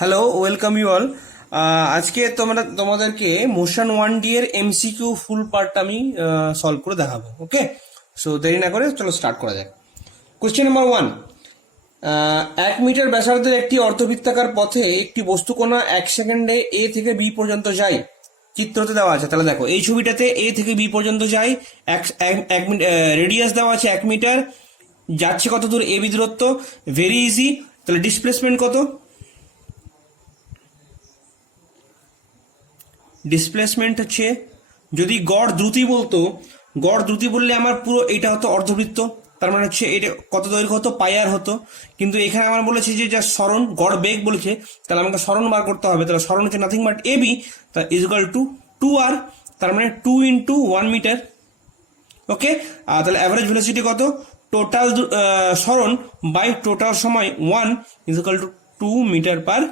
Hello, welcome you all. আজকে তোমাদেরকে motion 1D এর এমসিকিউ ফুল পার্টটা আমি সলভ করে দেখাবো। ওকে, সো দেরি না করে চলো স্টার্ট করা যাক। কোশ্চেন নাম্বার 1, 1 মিটার ব্যাসার্ধের একটি অর্ধবৃত্তাকার পথে একটি বস্তুকণা 1 সেকেন্ডে এ থেকে বি পর্যন্ত যায়। চিত্রতে দেওয়া আছে, তাহলে দেখো এই ছবিটাতে এ থেকে বি পর্যন্ত যায়, রেডিয়াস দেওয়া আছে 1 মিটার, যাচ্ছে কত দূর এ বি দূরত্ব, ভেরি ইজি। তাহলে ডিসপ্লেসমেন্ট কত? ডিসপ্লেসমেন্ট হচ্ছে, যদি গড় দ্রুতি বলতো, গড় দ্রুতি বললে আমার পুরো এটা হতো অর্ধবৃত্ত, তার মানে হচ্ছে এটা কত দৈর্ঘ্য হতো, পাইয়ার হতো। কিন্তু এখানে আমার বলেছে যে যা সরণ, গড় বেগ বলেছে, তাহলে আমাকে সরণ বার করতে হবে। তাহলে সরণ হচ্ছে নাথিং বাট এ বি, তা ইজ ইকুয়াল টু 2r, তার মানে 2 × 1 মিটার। ওকে, তাহলে অ্যাভারেজ ভেলোসিটি কত? টোটাল সরণ বাই টোটাল সময় 1 is equal to 2 metre per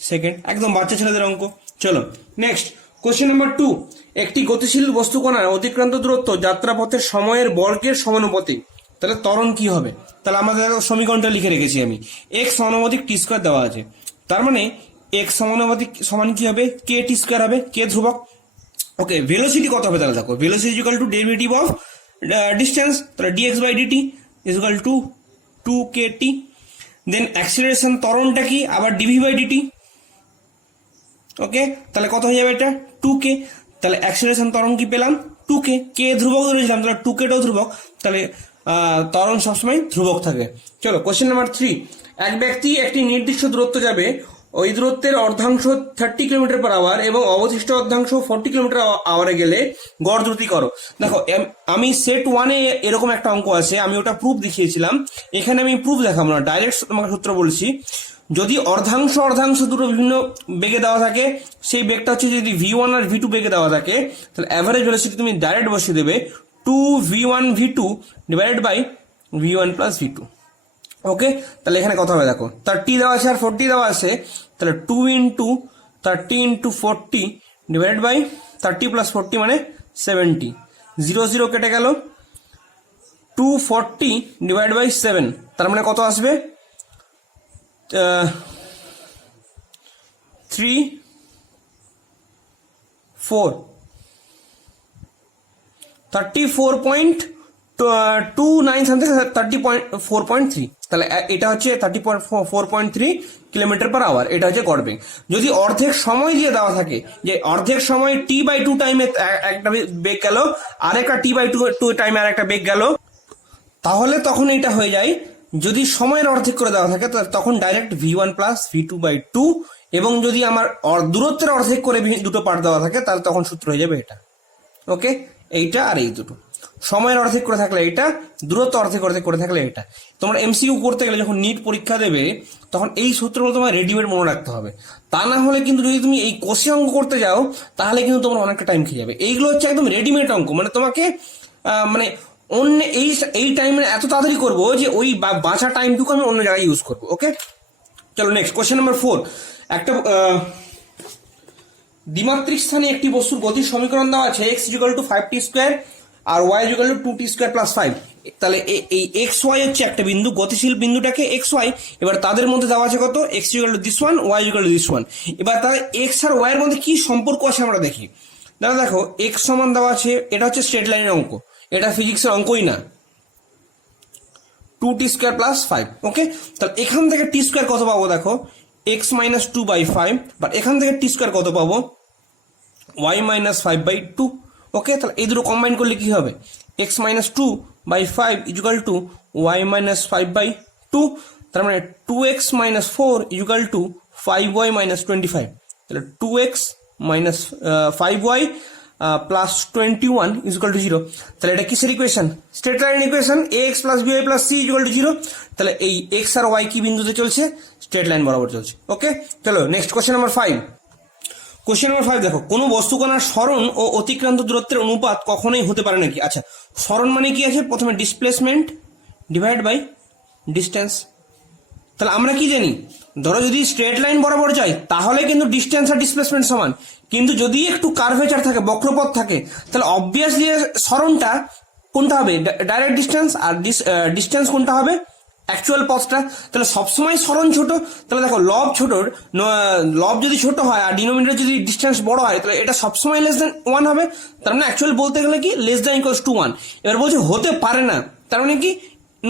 second. একদম বাচ্চা ছেলেদের অঙ্ক। চলো নেক্সট কোশ্চেন নাম্বার 2, একটি গতিশীল বস্তুকণার অতিক্রান্ত দূরত্ব যাত্রাপথের সময়ের বর্গের সমানুপাতিক। তাহলে ত্বরণ কি হবে? তাহলে আমাদের সমীকরণটা লিখে রেখেছি আমি, x সমানুপাতিক টি স্কোয়ার দেওয়া আছে, তার মানে x সমানুপাতিক সমান কি হবে, কে টি স্কোয়ার হবে, কে ধ্রুবক। ওকে, ভেলোসিটি কত হবে? তাহলে দেখো velocity equal to derivative of distance, তাহলে dx/dt is equal to 2kt। Then acceleration ত্বরণটা কি, আবার dv/dt। ওকে, তাহলে কত হয়ে যাবে এটা, 2k। তাহলে অ্যাক্সিলারেশন ত্বরণ কি পেলাম, 2k। কে ধ্রুবক ধরেছিলাম, তাহলে 2kটাও ধ্রুবক, তাহলে ত্বরণ সবসময় ধ্রুবক থাকে। চলো কোশ্চেন নাম্বার 3, এক ব্যক্তি একটি নির্দিষ্ট দূরত্ব যাবে, ওই দূরত্বের অর্ধাংশ 30 কিলোমিটার/আওয়ার এবং অবশিষ্ট অর্ধাংশ 40 কিলোমিটার/আওয়ারে গেলে গড় দ্রুতি করো। দেখো আমি সেট 1-এ এরকম একটা অঙ্ক আছে, আমি ওটা প্রুফ দেখিয়েছিলাম, এখানে আমি প্রুফ দেখাবো না, ডাইরেক্ট তোমাকে সূত্র বলছি। যদি অর্ধাংশ অর্ধাংশ দুটো বিভিন্ন বেগে দেওয়া থাকে, সেই বেগটা হচ্ছে যদি v1 আর v2 বেগে দেওয়া থাকে, তাহলে অ্যাভারেজ ভেলোসিটি তুমি ডাইরেক্ট বসিয়ে দেবে 2v1v2 divided by v1 plus v2। ওকে, তাহলে এখানে কত হবে দেখো, 30 দেওয়া আছে আর 40 দেওয়া আছে, তাহলে 2 × 30 × 40 ডিভাইডেড বাই 30 + 40 মানে 70, 0 0 কেটে গেল, 240 ডিভাইড বাই 7, তার মানে কত আসবে, 3 4 34.29 সামথিং, 30.4.3। তাহলে এটা হচ্ছে 34.3 কিলোমিটার/আওয়ার, এটা হচ্ছে গড় বেগ। যদি অর্ধেক সময় দিয়ে দেওয়া থাকে, যে অর্ধেক সময় t/2 টাইমে একটা বেগ গেল, আরেকটা t/2 টাইমে আরেকটা বেগ গেল, তাহলে তখন এটা হয়ে যায়, যদি সময়ের অর্ধেক করে দেওয়া থাকে তখন ডাইরেক্ট v1 প্লাস v2/2, এবং যদি আমার দূরত্বের অর্ধেক করে দুটো পার্ট দেওয়া থাকে, তাহলে তখন সূত্র হয়ে যাবে এটা। ওকে, এইটা আর এই দুটো, সময়ের অর্ধেক করে থাকলে এটা, দূরত্ব অর্ধেক করে থাকলে এটা। তোমরা এমসিকিউ করতে গেলে যখন নিট পরীক্ষা দেবে, তখন এই সূত্রগুলো তোমার রেডিমেড মনে রাখতে হবে। তা না হলে কিন্তু যদি তুমি এই কোষে অঙ্ক করতে যাও, তাহলে কিন্তু তোমার অনেকটা টাইম খেয়ে যাবে। এইগুলো হচ্ছে একদম রেডিমেড অঙ্ক, মানে তোমাকে মানে অন্য এই টাইমে এত তাড়াতাড়ি করবো যে ওই বাঁচা টাইমটুকু আমি অন্য জায়গায় ইউজ করবো। ওকে, চলো নেক্সট কোশ্চেন নাম্বার 4, একটা দ্বিমাত্রিক স্থানে একটি বস্তুর গতির সমীকরণ দেওয়া আছে, x = 5t² আর y = 2t² + 5। তাহলে এই এক্স ওয়াই হচ্ছে একটা বিন্দু, গতিশীল বিন্দুটাকে এক্স ওয়াই, এবার তাদের মধ্যে দেওয়া আছে কত, x = this one, y = this one। এবার তাহলে এক্স আর ওয়াই এর মধ্যে কি সম্পর্ক আছে আমরা দেখি। দাদা দেখো এক্স সমান দেওয়া আছে, এটা হচ্ছে স্ট্রেট লাইনের অঙ্ক, এটা ফিজিক্সের অঙ্কই না, 2t² + 5। ওকে, তাহলে এখান থেকে t² কত পাবো দেখো, x - 2/5, বাট এখান থেকে t² কত পাবো, y - 5/2। ওকে, তাহলে এই দুটো কম্বাইন করলে কি হবে, x - 2/5 = y - 5/2, তার মানে 2x - 4 = 5y - 25। তাহলে 2x - 5y প্লাস 21 = 0। তাহলে এটা কিসের equation, straight line equation, ax + by + c = 0। তাহলে এই x আর y কি বিন্দুতে চলছে, স্ট্রেট লাইন বরাবর চলছে। ওকে, চলো next question number 5। Question number 5 দেখো, কোনো বস্তুকণার সরণ ও অতিক্রান্ত দূরত্বের অনুপাত কখনোই হতে পারে নাকি। আচ্ছা, সরণ মানে কি আছে, প্রথমে ডিসপ্লেসমেন্ট ডিভাইড বাই ডিস্টেন্স। তাহলে আমরা কি জানি, ধরো যদি স্ট্রেট লাইন বরাবর যায় তাহলে কিন্তু ডিস্টেন্স আর ডিসপ্লেসমেন্ট সমান, কিন্তু যদি একটু কার্ভেচার থাকে, বক্রপথ থাকে, তাহলে অবভিয়াসলি সরণটা কোনটা হবে, ডাইরেক্ট ডিস্টেন্স, আর ডিস্টেন্স কোনটা হবে, অ্যাকচুয়াল পথটা, তাহলে সবসময় সরণ ছোট। তাহলে দেখো লব ছোট, লব যদি ছোট হয় আর ডিনোমিনেটর যদি ডিস্টেন্স বড় হয়, তাহলে এটা সবসময় লেস দেন 1 হবে। তার মানে অ্যাকচুয়াল বলতে গেলে কি লেস দেন ইকুয়ালস টু 1। এবার বলছে হতে পারে না, তার মানে কি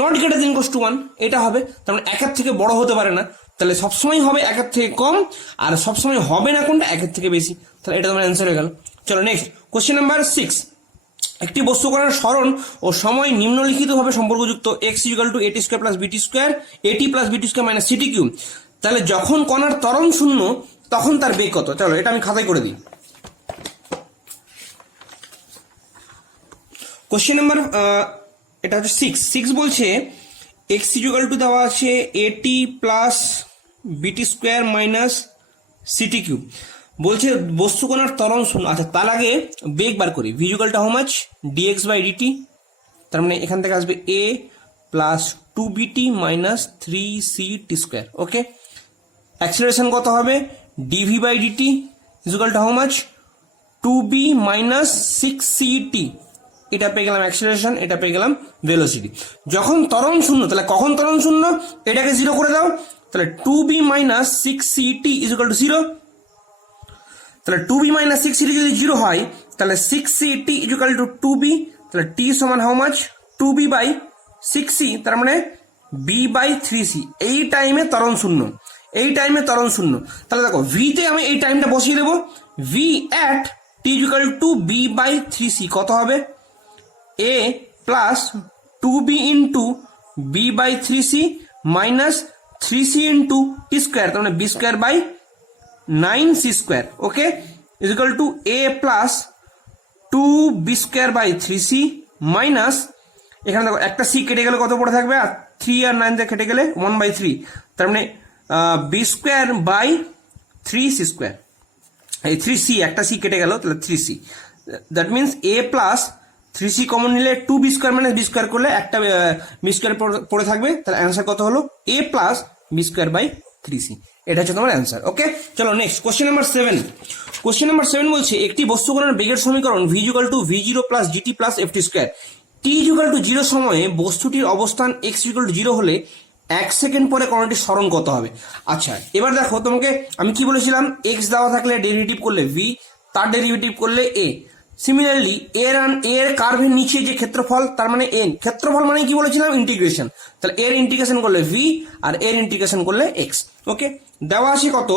not greater than equals to 1 এটা হবে। তার মানে 1 থেকে বড় হতে পারে না, তাহলে সবসময় হবে 1 থেকে কম, আর সবসময় হবে না কোনটা 1 থেকে বেশি। তাহলে এটা তোমার অ্যান্সার হয়ে গেল। চলো নেক্সট কোশ্চেন নাম্বার 6। একটি বস্তু কণার সরণ ও সময় নিম্নলিখিতভাবে সম্পর্কযুক্ত x ইকুয়াল টু এটি স্কয়ার প্লাস বিটি স্কয়ার, এটি প্লাস বিটি স্কয়ার মাইনাস সিটি কিউব। তাহলে যখন কণার ত্বরণ শূন্য তখন তার বেগ কত? চলো এটা আমি খাতায় করে দিই। কোশ্চেন নাম্বার এটা হচ্ছে 6 বলছে x ইকুয়াল টু দেওয়া আছে এটি প্লাস বিটি স্কয়ার মাইনাস সিটি কিউব। বলছে বস্তু কণার ত্বরণ শূন্য। আচ্ছা তার আগে বেগ বার করি। V equal to how much? D x by d t. তার মানে এখান থেকে আসবে এ প্লাস 2বিটি minus 3ct square. Okay, acceleration কত হবে? D v by d t equal to how much? 2b minus 6ct। এটা পেয়ে গেলাম অ্যাক্সিলারেশন, এটা পেয়ে গেলাম ভেলোসিটি। যখন ত্বরণ শূন্য, তাহলে কখন ত্বরণ শূন্য? এটাকে 0 করে দাও, তাহলে 2b minus 6ct equal to 0। তাহলে 2b মাইনাস 6ct যদি 0 হয়, তাহলে 6ct ইকুয়াল টু 2b। তাহলে t সমান how much? 2b by 6c, তার মানে b বাই 3c। এই টাইমে ত্বরণ শূন্য, এই টাইমে ত্বরণ শূন্য। তাহলে দেখো v তে আমি এই টাইমটা বসিয়ে দেবো। v at t equal to b by 3c কত হবে? a plus 2b into b by 3c minus 3c into t square, তার মানে b square by 9c square. Okay, is equal to a plus 2b square by 3c minus, এখানে দেখো একটা c কেটে গেলে কত পড়ে থাকবে? আর 3 আর 9 দিয়ে কেটে গেলে 1/3, তার মানে b square by 3c square. এই 3c, একটা c কেটে গেল, তাহলে 3c। That means a plus 3c common নিলে 2b square minus b square করলে একটা b স্কোয়ার পড়ে থাকবে। তাহলে অ্যান্সার কত হলো? a plus b square by 3c। এটা হচ্ছে তোমার অ্যান্সার। ওকে, চলো next question number 7। Question number 7 বলছে একটি বস্তু কণার বেগের সমীকরণ v equal to v0 plus gt plus ft square. t equal to 0 সময়ে বস্তুটির অবস্থান x ইকুয়াল টু 0 হলে 1 সেকেন্ড পরে কণাটির সরণ কত হবে? আচ্ছা এবার দেখো, তোমাকে আমি কি বলেছিলাম? x দেওয়া থাকলে ডেরিভেটিভ করলে v, তার ডেরিভেটিভ করলে a। সিমিলারলি এর কার্ভের নিচে যে ক্ষেত্রফল, তার মানে n। ক্ষেত্রফল মানে কি বলেছিলাম? ইন্টিগ্রেশন। তাহলে এর ইন্টিগ্রেশন করলে v আর এর ইন্টিগ্রেশন করলে x। ওকে, দেওয়া আছে কত?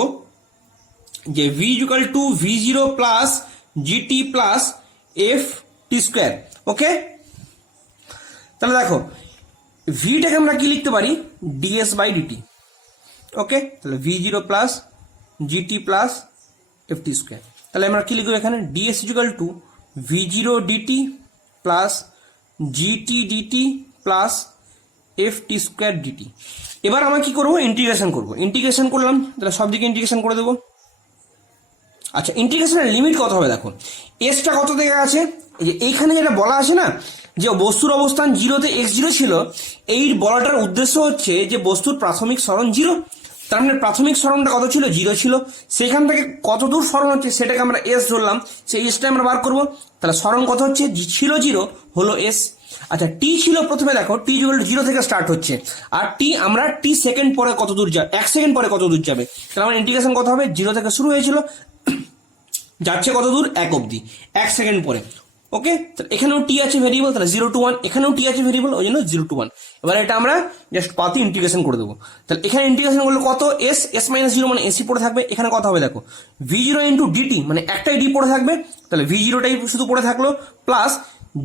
যে v equal to v0 plus gt plus ft square. Okay, তাহলে দেখো ভিটাকে আমরা কি লিখতে পারি? ds by dt। ওকে, তাহলে v0 plus gt plus ft square. তাহলে আমরা কি লিখবো এখানে? ds equal to v0 dt plus gt dt plus ft square dt। এবার আমরা কি করবো? ইন্টিগ্রেশন করবো। ইন্টিগ্রেশন করলাম, তাহলে সব দিকে ইন্টিগ্রেশন করে দেবো। আচ্ছা, ইন্টিগ্রেশনের লিমিট কত হবে? দেখো এসটা কত থেকে আছে? এই যে এইখানে যেটা বলা আছে না, যে বস্তুর অবস্থান 0 তে x0 ছিল, এই বলাটার উদ্দেশ্য হচ্ছে যে বস্তুর প্রাথমিক সরণ 0। তার মানে প্রাথমিক সরণটা কত ছিল? 0 ছিল। সেখান থেকে কত দূর সরণ হচ্ছে সেটাকে আমরা s ধরলাম, সেই এসটা আমরা বার করবো। তাহলে সরণ কত হচ্ছে? ছিল 0 হলো s। আচ্ছা t ছিল প্রথমে, দেখো t ইকুয়াল টু 0 থেকে স্টার্ট হচ্ছে, আর t আমরা t সেকেন্ড পরে কত দূর যাবে? 1 সেকেন্ড পরে কত দূর যাবে? তাহলে আমার ইন্টিগ্রেশন কত হবে? 0 থেকে শুরু হয়েছিল, যাচ্ছে কত দূর? 1 অবধি, 1 সেকেন্ড পরে। ওকে, এখানেও টি আছে ভেরিয়েবল, তাহলে 0 to 1, এখানেও টি আছে ভেরিয়েবল, ওই জন্য 0 to 1। এবার এটা আমরা জাস্ট পাতি ইন্টিগ্রেশন করে দেবো। তাহলে এখানে ইন্টিগ্রেশন করলে কত? s মাইনাস 0 মানে এসি পড়ে থাকবে। এখানে কত হবে দেখো? v0 ইন্টু ডিটি, মানে একটাই ডি পড়ে থাকবে, তাহলে v0টাই শুধু পড়ে থাকলো, plus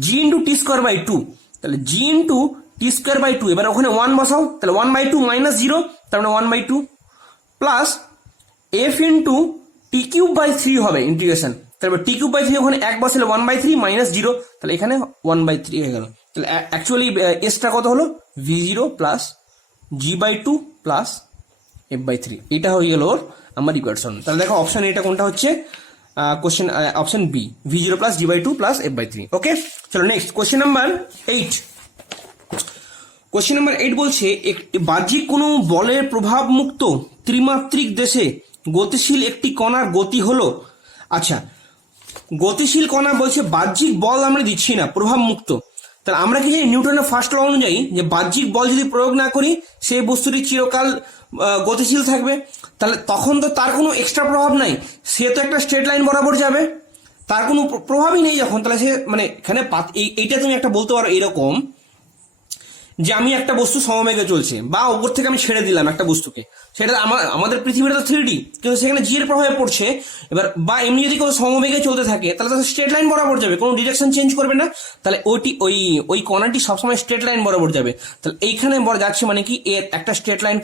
g into t square by 2, তাহলে g into t square by 2। এবার ওখানে 1 বসাও, তাহলে 1/2 মাইনাস 0, তার মানে 1/2 plus f into t cube by 3 হবে ইন্টিগ্রেশন। তারপর টি কিউব বাই 3 ওখানে 1 বসালে 1/3 মাইনাস 0, তাহলে এখানে 1/3 হয়ে গেল। তাহলে অ্যাকচুয়ালি এসটা কত হলো? v0 plus g/2 plus f/3। এটা হয়ে গেল ওর আমার ইকুয়েশন। তাহলে দেখো অপশন এটা কোনটা হচ্ছে? Question option B, v0 plus g/2 plus f/3। Okay, চলো next question number 8। Question number 8 বলছে একটি বাহ্যিক কোনো বলের প্রভাব মুক্ত ত্রিমাত্রিক দেশে গতিশীল একটি কণার গতি হলো। আচ্ছা, গতিশীল কণা বলছে, বাহ্যিক বল আমরা দিচ্ছি না, প্রভাব মুক্ত। তাহলে আমরা কি জানি নিউটনের ফার্স্ট ল অনুযায়ী যে বাহ্যিক বল যদি প্রয়োগ না করি সেই বস্তুটি চিরকাল গতিশীল থাকবে। তাহলে তখন তো তার কোনো এক্সট্রা প্রভাব নাই, সে তো একটা স্ট্রেট লাইন বরাবর যাবে, তার কোনো প্রভাবই নেই যখন। তাহলে সে মানে এখানে এইটা তুমি একটা বলতে পারো এরকম যে আমি একটা বস্তু সমবেগে চলছে বা ওপর থেকে আমি ছেড়ে দিলাম একটা বস্তুকে, সেটা আমাদের পৃথিবীটা তো 3D, কিন্তু সেখানে জি এর প্রভাবে পড়ছে। এবার বা এমনি যদি কোনো সমবেগে চলতে থাকে তাহলে তো স্ট্রেট লাইন বরাবর যাবে, কোনো ডিরেকশন চেঞ্জ করবে না। তাহলে ওই কণাটি সবসময় স্ট্রেট লাইন বরাবর যাবে। তাহলে এইখানে যাচ্ছে মানে কি এর একটা স্ট্রেট লাইন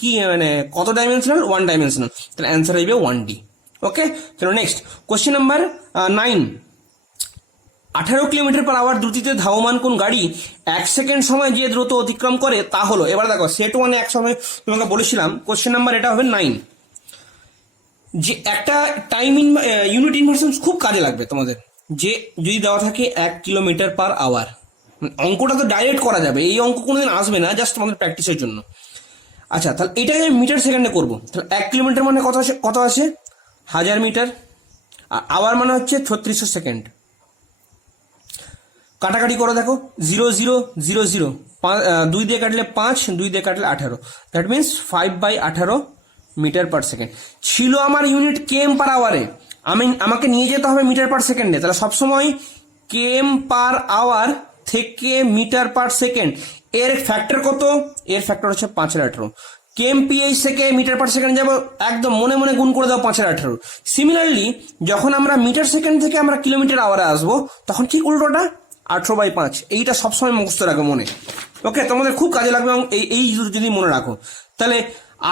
কি মানে কত ডাইমেনশনাল? 1 ডাইমেনশনাল। তাহলে অ্যান্সার হইবে 1D। ওকে, চলো next question number 9। 18 kilometre per hour দ্রুতিতে ধাবমান কোন গাড়ি 1 সেকেন্ড সময় যে দ্রুত অতিক্রম করে তা হলো। এবার দেখো সেট ওয়ানে এক সময় তোমাকে বলেছিলাম কোশ্চেন নাম্বার এটা হবে 9, যে একটা টাইম ইউনিট ইনভার্সন খুব কাজে লাগবে তোমাদের। যে যদি দেওয়া থাকে 1 কিলোমিটার পার আওয়ার, অঙ্কটা তো ডাইরেক্ট করা যাবে, এই অঙ্ক কোনোদিন আসবে না, জাস্ট তোমাদের প্র্যাকটিসের জন্য। আচ্ছা, তাহলে এটাকে আমি মিটার সেকেন্ডে করবো। তাহলে 1 কিলোমিটার মানে কত আছে 1000 মিটার, আর আওয়ার মানে হচ্ছে 3600 সেকেন্ড। কাটাকাটি করো, দেখো 0 0 0 0, 2 দিয়ে কাটলে 5, 2 দিয়ে কাটলে 18, that means 5/18 metre per second ছিল আমার ইউনিট কেএম পার আওয়ারে। আমাকে নিয়ে যেতে হবে মিটার পার সেকেন্ডে। তাহলে সবসময় কেএম পার আওয়ার থেকে মিটার পার সেকেন্ড এর ফ্যাক্টর কত? এর ফ্যাক্টর হচ্ছে 5/18। কেএমপিএইচ থেকে মিটার পার সেকেন্ড যাবো, একদম মনে মনে গুণ করে দাও 5/18। সিমিলারলি যখন আমরা মিটার সেকেন্ড থেকে আমরা কিলোমিটার আওয়ারে আসবো তখন ঠিক উল্টোটা 18/5। এইটা সবসময় মুখস্থ রাখো মনে। ওকে, তোমাদের খুব কাজে লাগবে এই যদি মনে রাখো। তাহলে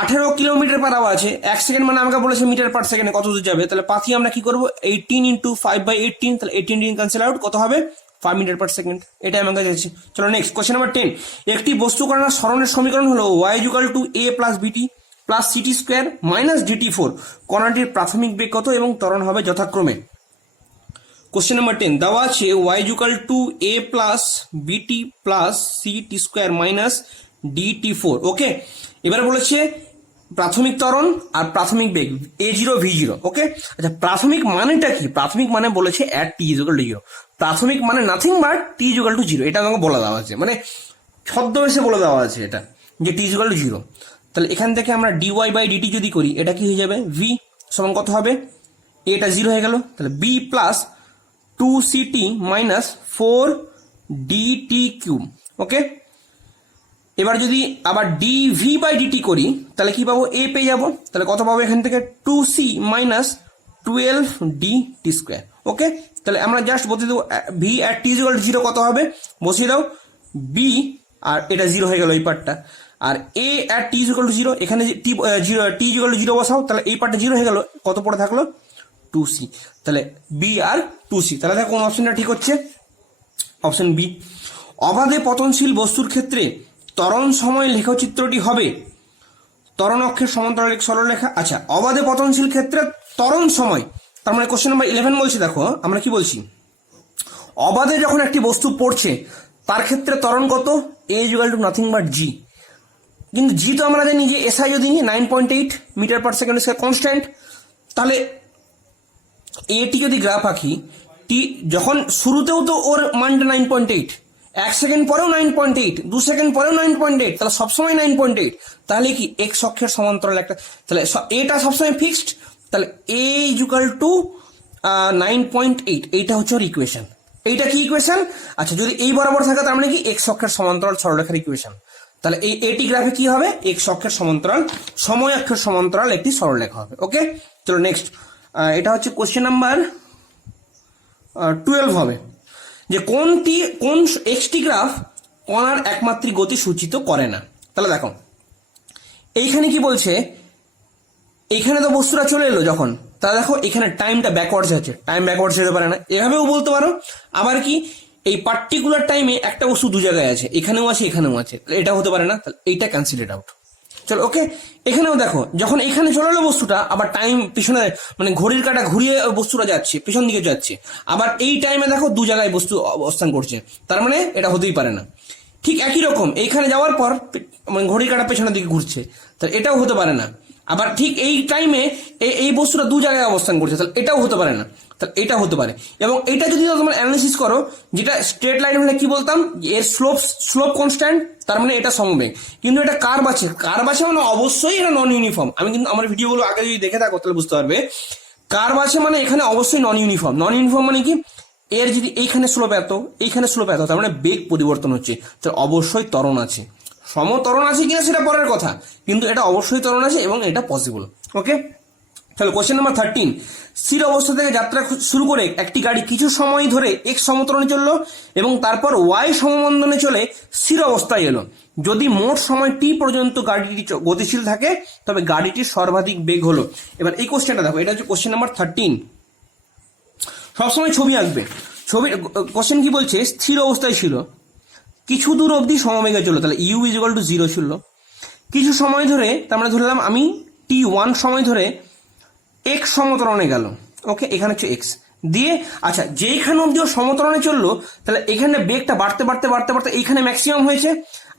18 কিলোমিটার পার আওয়ার আছে, 1 সেকেন্ড মানে আমাকে বলেছে মিটার পার সেকেন্ডে কত দূর যাবে। তাহলে পাথি আমরা কি করবো 18 × 5/18, তাহলে 18 ক্যান্সেল আউট, কত হবে 5 মিটার পার সেকেন্ড। এটা আমার কাছে আছে। চলো নেক্সট কোশ্চেন নাম্বার 10। একটি বস্তু কণার সরণের সমীকরণ হলো y = a + bt + ct² - dt4। কণাটির প্রাথমিক বেগ কত এবং ত্বরণ হবে যথাক্রমে। কোশ্চেন নাম্বার 10 দেওয়া আছে y = a + bt + ct² - dt4। ওকে, এবারে বলেছে প্রাথমিক ত্বরণ আর প্রাথমিক বেগ a0 v0। ওকে, আচ্ছা প্রাথমিক মানেটা কি? প্রাথমিক মানে বলেছে at t = 0। প্রাথমিক মানে নাথিং বাট t = 0, এটা আমাকে বলে দেওয়া আছে, মানে ছদ্মবেশে বলে দেওয়া আছে এটা যে t = 0। তাহলে এখান থেকে আমরা dy/dt যদি করি এটা কি হয়ে যাবে v সমান কত হবে, এটা 0 হয়ে গেল, তাহলে b + 2ct - 4dt3। ওকে, এবার যদি আবার dv/dt করি তাহলে কি পাবো, a পেয়ে যাবো। তাহলে কত পাবো এখান থেকে 2c - 12dt²। ওকে, তাহলে আমরা জাস্ট বসিয়ে দেবো v at t = 0 কত হবে, বসিয়ে দাও b, আর এটা 0 হয়ে গেল এই পার্টটা, আর a at t = 0, এখানে t = 0 বসাও, তাহলে এই পার্টটা 0 হয়ে গেল, কত পড়ে থাকলো 2c। তাহলে b আর 2c, তাহলে দেখো কোন অপশনটা ঠিক হচ্ছে, অপশন বি। অবাধে পতনশীল বস্তুর ক্ষেত্রে ত্বরণ সময় লেখচিত্রটি হবে ত্বরণ অক্ষের সমান্তরাল সরলরেখা। আচ্ছা, অবাধে পতনশীল ক্ষেত্রে ত্বরণ সময়, তার মানে কোশ্চেন নাম্বার 11 বলছি। দেখো আমরা কি বলছি, অবাধে যখন একটি বস্তু পড়ছে তার ক্ষেত্রে ত্বরণ কত, a = নাথিং বাট g। কিন্তু জি তো আমরা জানি যে এসআই যদি 9.8 মিটার পার সেকেন্ড কনস্ট্যান্ট, তাহলে এটি যদি গ্রাফ আঁকি, টি যখন শুরুতেও তো ওর মানটা 9.8, 1 সেকেন্ড পরেও 9.8, 2 সেকেন্ড পরেও 9.8, তাহলে সবসময় 9.8। তাহলে কি এক্স অক্ষের সমান্তরাল একটা, তাহলে এটা সবসময় ফিক্সড। তাহলে a = 9.8, এইটা হচ্ছে ওর ইকুয়েশন। এইটা কি ইকুয়েশন? আচ্ছা, যদি এই বরাবর থাকে তার মানে কি এক্স অক্ষের সমান্তরাল সরলরেখার ইকুয়েশন। তাহলে এই এটি গ্রাফে কি হবে, এক্স অক্ষের সমান্তরাল সময় অক্ষের সমান্তরাল একটি সরলরেখা হবে। ওকে, চলো নেক্সট। এটা হচ্ছে কোশ্চেন নাম্বার 12 হবে, যে কোন এক্সটি গ্রাফ কণার একমাত্রিক গতি সূচিত করে না। তাহলে দেখো এইখানে কি বলছে, এইখানে তো বস্তুটা চলে এলো যখন, তাহলে দেখো এখানে টাইমটা ব্যাকওয়ার্ডস আছে, টাইম ব্যাকওয়ার্ডস যেতে পারে না, এভাবেও বলতে পারো। আবার কি এই পার্টিকুলার টাইমে একটা বস্তু দু জায়গায় আছে, এখানেও আছে এখানেও আছে, এটা হতে পারে না, তাহলে এইটা ক্যান্সেলেড আউট। চলো ওকে, এখানেও দেখো যখন এখানে চলে এলো বস্তুটা, আবার টাইম পিছনে মানে ঘড়ির কাঁটা ঘুরিয়ে বস্তুটা যাচ্ছে, পিছন দিকে যাচ্ছে, আবার এই টাইমে দেখো দু জায়গায় বস্তু অবস্থান করছে, তার মানে এটা হতেই পারে না। ঠিক একই রকম এইখানে যাওয়ার পর মানে ঘড়ির কাঁটা পেছনের দিকে ঘুরছে, তাহলে এটাও হতে পারে না। আবার ঠিক এই টাইমে এই বস্তুটা দু জায়গায় অবস্থান করছে, তাহলে এটাও হতে পারে না, তাহলে এটা হতে পারে। এবং এটা যদি তোমরা অ্যানালিসিস করো, যেটা স্ট্রেট লাইন হলে কি বলতাম, এর স্লোপ কনস্ট্যান্ট, তার মানে এটা সমবেগ। কিন্তু এটা কার্ভ আছে, মানে অবশ্যই এটা নন ইউনিফর্ম। আমি কিন্তু আমার ভিডিওগুলো আগে যদি দেখে থাকো তাহলে বুঝতে পারবে, কার্ভ আছে মানে এখানে অবশ্যই নন ইউনিফর্ম। নন ইউনিফর্ম মানে কি, এর যদি এইখানে স্লোপ এত, এইখানে স্লোপ এত, তার মানে বেগ পরিবর্তন হচ্ছে, তাহলে অবশ্যই ত্বরণ আছে। সমত্বরণ আছে কিনা সেটা পরের কথা, কিন্তু এটা অবশ্যই ত্বরণ আছে এবং এটা পসিবল। ওকে, তাহলে কোশ্চেন নাম্বার 13, স্থির অবস্থা থেকে যাত্রা শুরু করে একটি গাড়ি কিছু সময় ধরে এক্স সমতরণে চললো এবং তারপর ওয়াই সমবন্ধনে চলে স্থির অবস্থায় এলো। যদি মোট সময় টি পর্যন্ত গাড়িটি গতিশীল থাকে তবে গাড়িটির সর্বাধিক বেগ হলো। এবার এই কোশ্চেনটা দেখো, এটা হচ্ছে কোশ্চেন নাম্বার 13। সবসময় ছবি আঁকবে। ছবি কোশ্চেন কি বলছে, স্থির অবস্থায় ছিল, কিছু দূর অবধি সমবেগে চললো, তাহলে ইউ ইজ ইকুয়াল টু 0 ছিল। কিছু সময় ধরে, তার মানে ধরলাম আমি t1 সময় ধরে এক্স সমতরণে গেল। ওকে, এখানে হচ্ছে এক্স দিয়ে, আচ্ছা যেইখানে অব্দি ও সমতরণে চললো, তাহলে এখানে বেগটা বাড়তে বাড়তে বাড়তে বাড়তে এইখানে ম্যাক্সিমাম হয়েছে,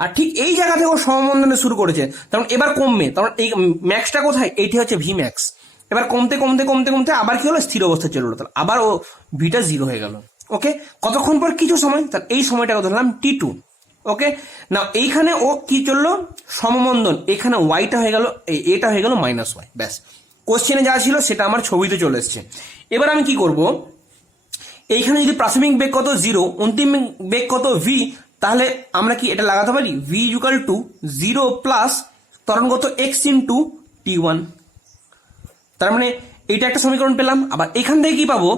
আর ঠিক এই জায়গা থেকে ও সমবন্ধনে শুরু করেছে, তখন এবার কমবে, তখন এই ম্যাক্সটা কোথায়, এইটি হচ্ছে ভি ম্যাক্স। এবার কমতে কমতে কমতে কমতে আবার কি হলো, স্থির অবস্থায় চললো, তাহলে আবার ও ভিটা 0 হয়ে গেল। ওকে, কতক্ষণ পর, কিছু সময়, তাহলে এই সময়টাকে ধরলাম t2। ওকে, না এইখানে ও কি চললো, সমবন্ধন, এখানে ওয়াইটা হয়ে গেল, এটা হয়ে গেল -y, ব্যাস। কোশ্চেনে যা ছিল সেটা আমার ছবিতে চলে এসছে। এবার আমি কি করব, এইখানে যদি প্রাথমিক বেগ কত 0, অন্তিম বেগ কত v, তাহলে আমরা কি এটা লাগাতে পারি, v ইকুয়াল টু 0 প্লাস ত্বরণগত x ইন্টু t1। তার মানে এইটা একটা সমীকরণ পেলাম। আবার এখান থেকে কি পাবো,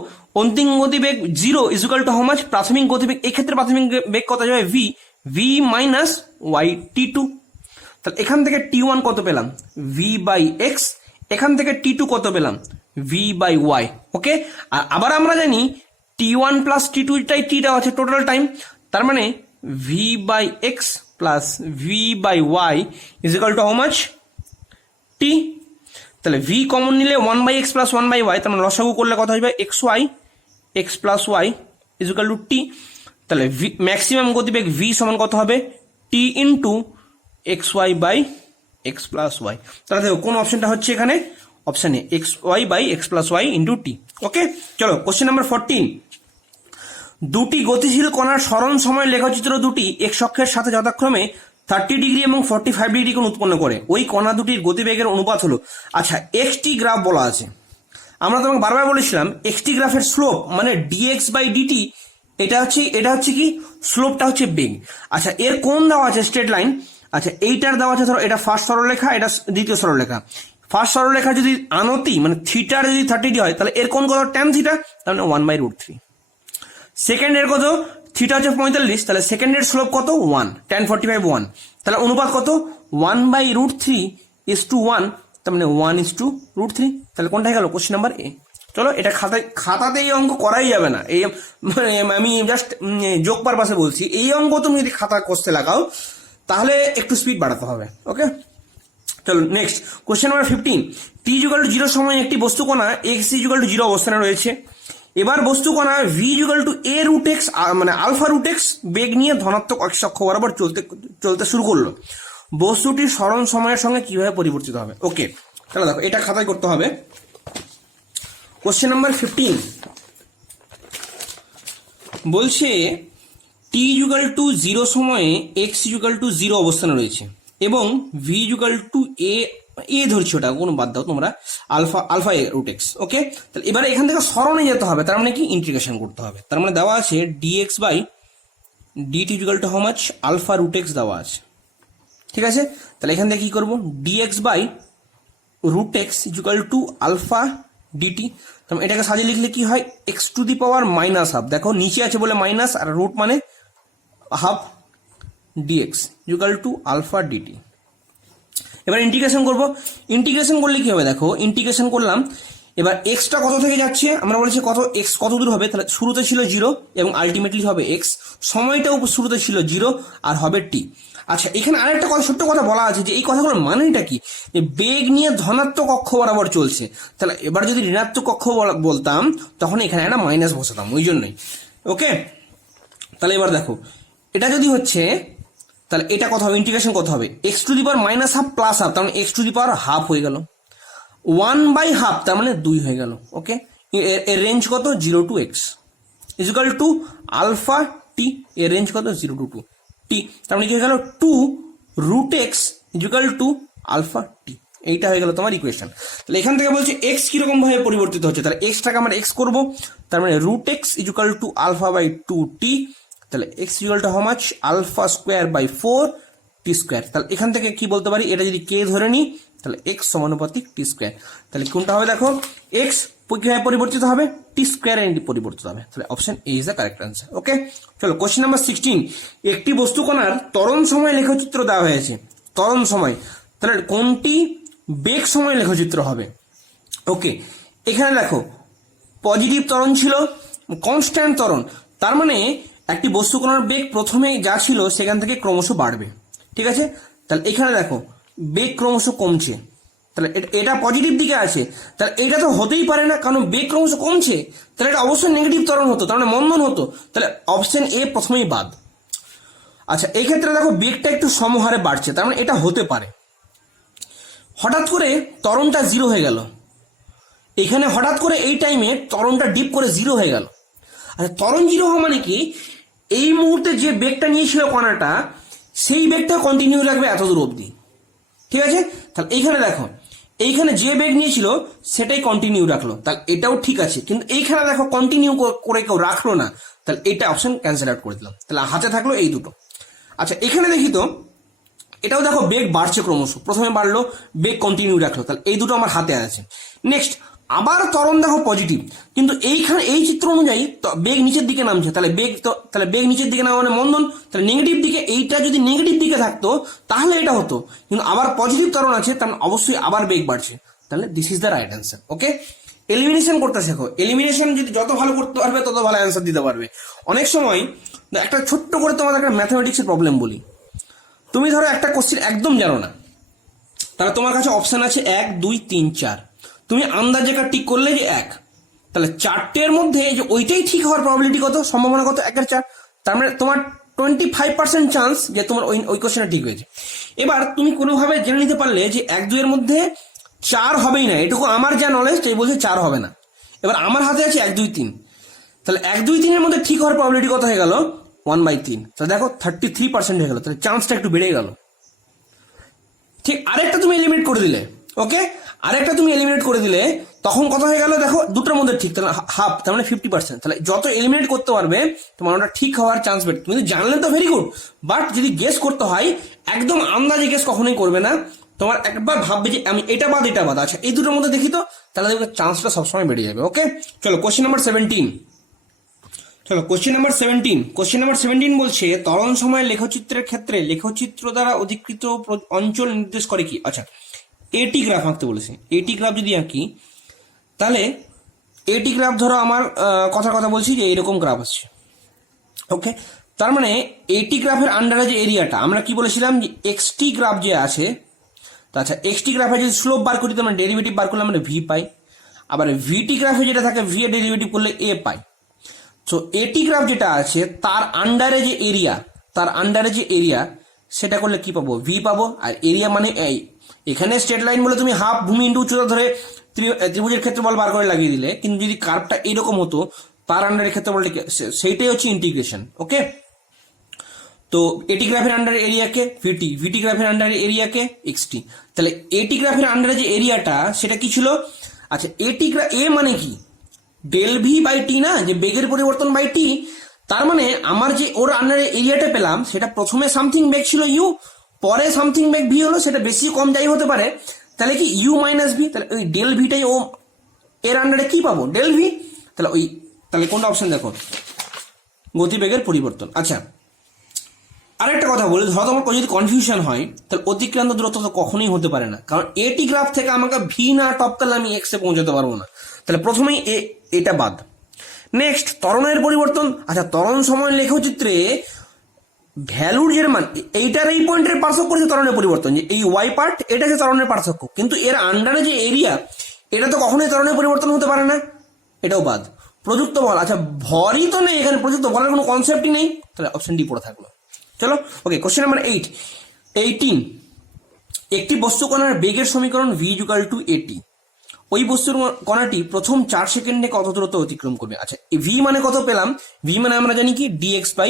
অন্তিম গতিবেগ 0 is equal to how much, প্রাথমিক গতিবেগ, এক্ষেত্রে প্রাথমিক বেগ কত যাবে, v মাইনাস y t2। তাহলে এখান থেকে t1 কত পেলাম, v বাই x, এখান থেকে t2 কত পেলাম, v বাই y। ওকে, আর আবার আমরা জানি t1 প্লাস t2 টাই টিটা আছে টোটাল টাইম, তার মানে v by x plus v by y is equal to how much, t। তাহলে v কমন নিলে 1 by x plus 1 by y, তার মানে লসাগু করলে কত হবে, x plus y is equal to t। তাহলে ম্যাক্সিমাম গতিবেগ v সমান কত হবে, t into xy by x plus y। তাহলে দেখো কোন অপশনটা হচ্ছে এখানে, option A, xy by x plus y into t। ওকে, চলো কোশ্চেন নাম্বার 14, দুটি গতিশীল কণার সরণ সময় লেখচিত্র দুটি এক্স অক্ষের সাথে যথাক্রমে 30 ডিগ্রি এবং 45 ডিগ্রি কোণ উৎপন্ন করে। ওই কণা দুটির গতিবেগের অনুপাত হলো, আচ্ছা এক্সটি গ্রাফ বলা আছে, আমরা তোমাকে বারবার বলেছিলাম এক্সটি গ্রাফের স্লোপ মানে dx বাই dt, এটা হচ্ছে কি, স্লোপটা হচ্ছে বেগ। আচ্ছা এর কোণ দেওয়া আছে স্ট্রেট লাইন, আচ্ছা এইটার দেওয়া আছে, ধরো এটা ফার্স্ট সরলরেখা, এটা দ্বিতীয় সরলরেখা। ফার্স্ট সরলরেখা যদি আনতি মানে থিটার যদি 30 হয়, তাহলে এর কোণ কত, tan থিটা, তাহলে 1/√3। সেকেন্ড এর কত, থিটা হচ্ছে 45, তাহলে সেকেন্ডের স্লোপ কত, 1, tan 45 1, তাহলে অনুপাত কত, 1/√3:1, তার মানে 1:√3। তাহলে কোনটা গেল, কোশ্চেন নাম্বার এ। চলো এটা খাতাতে এই অঙ্ক করাই যাবে না, এই আমি জাস্ট যোগ পারপাসে বলছি, এই অঙ্ক তুমি যদি খাতা কষতে লাগাও তাহলে একটু স্পিড বাড়াতে হবে। ওকে, চলো next question number 15, t equal to 0 সময়ে একটি বস্তু কণা x ইকুয়াল টু 0 অবস্থানে রয়েছে। এবার বস্তু কণা v equal to a root x মানে আলফা রুট x বেগ নিয়ে ধনাত্মক x অক্ষ বরাবর চলতে শুরু করলো। বস্তুটির সরণ সময়ের সঙ্গে কিভাবে পরিবর্তিত হবে। ওকে, তাহলে দেখো এটা খাতায় করতে হবে। কোশ্চেন নাম্বার 15 বলছে t ইকুয়াল টু 0 সময়ে x ইকুয়াল টু 0 অবস্থানে রয়েছে এবং v ইকুয়াল টু a ধরছি, ওটা কোনো বাদ দাও তোমরা, আলফা এ রুট এক্স। ওকে, তাহলে এবারে এখান থেকে সরণে যেতে হবে, তার মানে কি ইন্টিগ্রেশন করতে হবে। তার মানে দেওয়া আছে dx by dt equal to how much, alpha root x দেওয়া আছে, ঠিক আছে। তাহলে এখান থেকে কি করবো, dx by root x equal to alpha d t. তাহলে এটাকে সাজিয়ে লিখলে কি হয়, x to the power minus half, দেখো নিচে আছে বলে মাইনাস, আর রুট মানে half, dx equal to alpha d t. এবার ইন্টিগ্রেশন করব, ইন্টিগ্রেশন করলে কি হবে, দেখো ইন্টিগ্রেশন করলাম, এবার এক্সটা কত থেকে যাচ্ছে, আমরা বলেছি কত এক্স কত দূর হবে, তাহলে শুরুতে ছিল 0 এবং আলটিমেটলি হবে এক্স, সময়টাও শুরুতে ছিল 0 আর হবে টি। আচ্ছা এখানে আরেকটা কথা, ছোট্ট কথা বলা আছে যে এই কথাগুলোর মানেটা কি, যে বেগ নিয়ে ধনাত্মক অক্ষ বরাবর চলছে, তাহলে এবার যদি ঋণাত্মক অক্ষ বলতাম তখন এখানে একটা মাইনাস বসাতাম, ওই জন্যই। ওকে, তাহলে এবার দেখো এটা যদি হচ্ছে, তাহলে এটা কত হবে, ইন্টিগ্রেশন কত হবে, x two the power minus half plus half, তার মানে x two the power half হয়ে গেল। 1/2 তার মানে 2 হয়ে গেল। ওকে, এর রেঞ্জ কত 0 to x equal to alpha t, এর রেঞ্জ কত 0 to 2 টি, তার মানে কি হয়ে গেল 2√x ইকুয়াল টু আলফা টি। এইটা হয়ে গেল তোমার ইকুয়েশন। তাহলে এখান থেকে বলছে এক্স কিরকম ভাবে পরিবর্তিত হচ্ছে, তাহলে এক্সটাকে আমরা এক্স করবো, তার মানে √x ইকুয়াল টু α/2t, তাহলে x equal to how much α²/4 t²। তাহলে এখান থেকে কি বলতে পারি, এটা যদি কে ধরে নিই তাহলে x সমানুপাতিক t²। তাহলে কোনটা হবে দেখো, x কিভাবে পরিবর্তিত হবে, t² এর পরিবর্তিত হবে। তাহলে option a is the correct answer. Okay, চলো কোশ্চেন নাম্বার 16। একটি বস্তু কণার ত্বরণ সময় লেখচিত্র দেওয়া হয়েছে। ত্বরণ সময়, তাহলে কোনটি বেগ সময় লেখচিত্র হবে। ওকে, এখানে দেখো পজিটিভ ত্বরণ ছিল, কনস্ট্যান্ট ত্বরণ, তার মানে একটি বস্তু কণার বেগ প্রথমে যা ছিল সেখান থেকে ক্রমশ বাড়বে। ঠিক আছে, তাহলে এখানে দেখো বেগ ক্রমশ কমছে, তাহলে এটা পজিটিভ দিকে আছে, তাহলে এটা তো হতেই পারে না, কারণ বেগ ক্রমশ কমছে, তাহলে এটা অবশ্যই নেগেটিভ ত্বরণ হতো, তার মানে মন্দন হতো, তাহলে অপশন এ প্রথমেই বাদ। আচ্ছা, এই ক্ষেত্রে দেখো বেগটা একটু সমহারে বাড়ছে, তার মানে এটা হতে পারে। হঠাৎ করে ত্বরণটা 0 হয়ে গেল, এখানে হঠাৎ করে এই টাইমে ত্বরণটা ডিপ করে 0 হয়ে গেল। আচ্ছা, ত্বরণ 0 হওয়া মানে কি, এই মুহূর্তে যে বেগটা নিয়েছিল কণাটা সেই বেগটা কন্টিনিউ রাখবে এত দূর অবধি। ঠিক আছে, তাহলে এইখানে দেখো এইখানে যে বেগ নিয়েছিল সেটাই কন্টিনিউ রাখলো, তাহলে এটাও ঠিক আছে, কিন্তু এইখানে দেখো কন্টিনিউ করে কেউ রাখলো না, তাহলে এটা অপশন ক্যান্সেল আউট করে দিলাম। তাহলে হাতে থাকলো এই দুটো। আচ্ছা, এখানে দেখি তো এটাও দেখো বেগ বাড়ছে ক্রমশ, প্রথমে বাড়লো বেগ কন্টিনিউ রাখলো, তাহলে এই দুটো আমার হাতে আছে। নেক্সট আবার ত্বরণ দেখো পজিটিভ, কিন্তু এইখানে এই চিত্র অনুযায়ী বেগ নিচের দিকে নামছে, তাহলে বেগ নিচের দিকে নামা মানে মন্দন, তাহলে নেগেটিভ দিকে, এইটা যদি নেগেটিভ দিকে থাকতো তাহলে এটা হতো, কিন্তু আবার পজিটিভ ত্বরণ আছে, তার অবশ্যই আবার বেগ বাড়ছে, তাহলে this is the right answer. Okay, elimination করতে শেখো, এলিমিনেশন যদি যত ভালো করতে পারবে তত ভালো অ্যান্সার দিতে পারবে। অনেক সময় একটা ছোট্ট করে তোমাদের একটা ম্যাথমেটিক্সের প্রবলেম বলি, তুমি ধরো একটা কোশ্চেন একদম জানো না, তাহলে তোমার কাছে অপশন আছে 1 2 3 4, তুমি আন্দাজে টিক করলে যে 1, তাহলে 4টের মধ্যে যে ওইটাই ঠিক হওয়ার প্রবাবিলিটি কত, সম্ভাবনা কত, 1/4, তার মানে তোমার 25% চান্স যে তোমার ওই কোশ্চেনটা ঠিক হয়েছে। এবার তুমি কোনোভাবে জেনে নিতে পারলে যে 1 2 এর মধ্যে 4 হবেই না, এটুকু আমার যা নলেজ সেই বলছে 4 হবে না। এবার আমার হাতে আছে 1 2 3, তাহলে 1 2 3 এর মধ্যে ঠিক হওয়ার প্রবাবিলিটি কত হয়ে গেল, 1/3, তাহলে দেখো 33% হয়ে গেল, তাহলে চান্সটা একটু বেড়ে গেল। ঠিক, আরেকটা তুমি এলিমিনেট করে দিলে, ওকে, আরেকটা তুমি এলিমিনেট করে দিলে তখন কত হয়ে গেল, দেখো দুটোর মধ্যে ঠিক, তাহলে হাফ, তার মানে 50%। তাহলে যত এলিমিনেট করতে পারবে তোমার ওটা ঠিক হওয়ার চান্স বেড়ে। তুমি জানলে তো ভেরি গুড, বাট যদি গেস করতে হয় একদম আন্দাজে গেস কখনোই করবে না, তোমার একবার ভাববে যে আমি এটা বাদ এটা বাদ, আচ্ছা এই দুটোর মধ্যে দেখি তো, তাহলে দেখবে চান্সটা সবসময় বেড়ে যাবে। ওকে, চলো কোশ্চেন নাম্বার 17। চলো কোশ্চেন নাম্বার 17। কোশ্চেন নাম্বার 17 বলছে ত্বরণ সময় লেখচিত্রের ক্ষেত্রে লেখচিত্র দ্বারা অধিকৃত অঞ্চল নির্দেশ করে কি। আচ্ছা, এটি গ্রাফ আঁকতে বলেছে, এটি গ্রাফ যদি আঁকি তাহলে এটি গ্রাফ ধরো আমার কথা বলছি যে এরকম গ্রাফ আসছে। ওকে, তার মানে এটি গ্রাফের আন্ডারে যে এরিয়াটা আমরা কি বলেছিলাম যে এক্সটি গ্রাফ যে আছে, আচ্ছা এক্সটি গ্রাফে যদি স্লোপ বার করি তার মানে ডেরিভেটিভ বার করলে আমরা ভি পাই, আবার ভিটি গ্রাফে যেটা থাকে ভি এর ডেরিভেটিভ করলে এ পাই। সো এটি গ্রাফ যেটা আছে তার আন্ডারে যে এরিয়া সেটা করলে কি পাবো, ভি পাবো। আর এরিয়া মানে এখানে স্ট্রেট লাইন বলে তুমি হাফ ভূমি ইন্টু উচ্চতা ধরে ত্রিভুজের ক্ষেত্রফল বার করে লাগিয়ে দিলে, কিন্তু যদি কার্ভটা এরকম হতো তার আন্ডারে ক্ষেত্রফলটা সেইটাই হচ্ছে ইন্টিগ্রেশন। ওকে, তো এটি গ্রাফের আন্ডারে এরিয়াকে ভিটি গ্রাফের আন্ডারে এরিয়াকে এক্সটি, তাহলে এটি গ্রাফের আন্ডারে যে এরিয়াটা সেটা কি ছিল। আচ্ছা, এ মানে কি, ডেল ভি বাই টি না, যে বেগের পরিবর্তন বাই টি, তার মানে আমার যে ওর আন্ডারে এরিয়াটা পেলাম সেটা প্রথমে সামথিং বেগ ছিল ইউ, পরে সামথিং বেগ ভি হলো, সেটা বেশি কম যাই হতে পারে, তাহলে কি ইউ মাইনাস ভি, তাহলে ওই ডেল ভিটাই ও এর আন্ডারে কি পাবো, ডেল ভি। তাহলে কোনটা অপশন দেখো, গতিবেগের পরিবর্তন। আচ্ছা, আরেকটা কথা বলি, ধরো তোমার যদি কনফিউশন হয় তাহলে অতিক্রান্ত দূরত্ব তো কখনোই হতে পারে না, কারণ এটি গ্রাফ থেকে আমাকে ভি না টপকালে আমি এক্স এ পৌঁছাতে পারবো না, তাহলে প্রথমেই এটা বাদ। নেক্সট ত্বরণের পরিবর্তন। আচ্ছা, ত্বরণ সময় লেখচিত্রে ভ্যালুর যে মান, এইটার এই পয়েন্টের পার্থক্য হচ্ছে ত্বরণের পরিবর্তন, যে এই ওয়াই পার্ট এটা হচ্ছে ত্বরণের পার্থক্য, কিন্তু এর আন্ডারে যে এরিয়া এটা তো কখনোই ত্বরণের পরিবর্তন হতে পারে না, এটাও বাদ। প্রযুক্ত বল, আচ্ছা ভরই তো নেই এখানে, প্রযুক্ত বলের কোনো কনসেপ্টই নেই, তাহলে অপশন ডি পড়ে থাকলো। চলো ওকে, কোশ্চেন নাম্বার 18। একটি বস্তু কণার বেগের সমীকরণ ভি ইকুয়াল টু এটি। ওই বস্তুর কণাটি প্রথম 4 সেকেন্ডে কত দূরত্ব অতিক্রম করবে। আচ্ছা, ভি মানে কত পেলাম? ভি মানে আমরা জানি কি d x by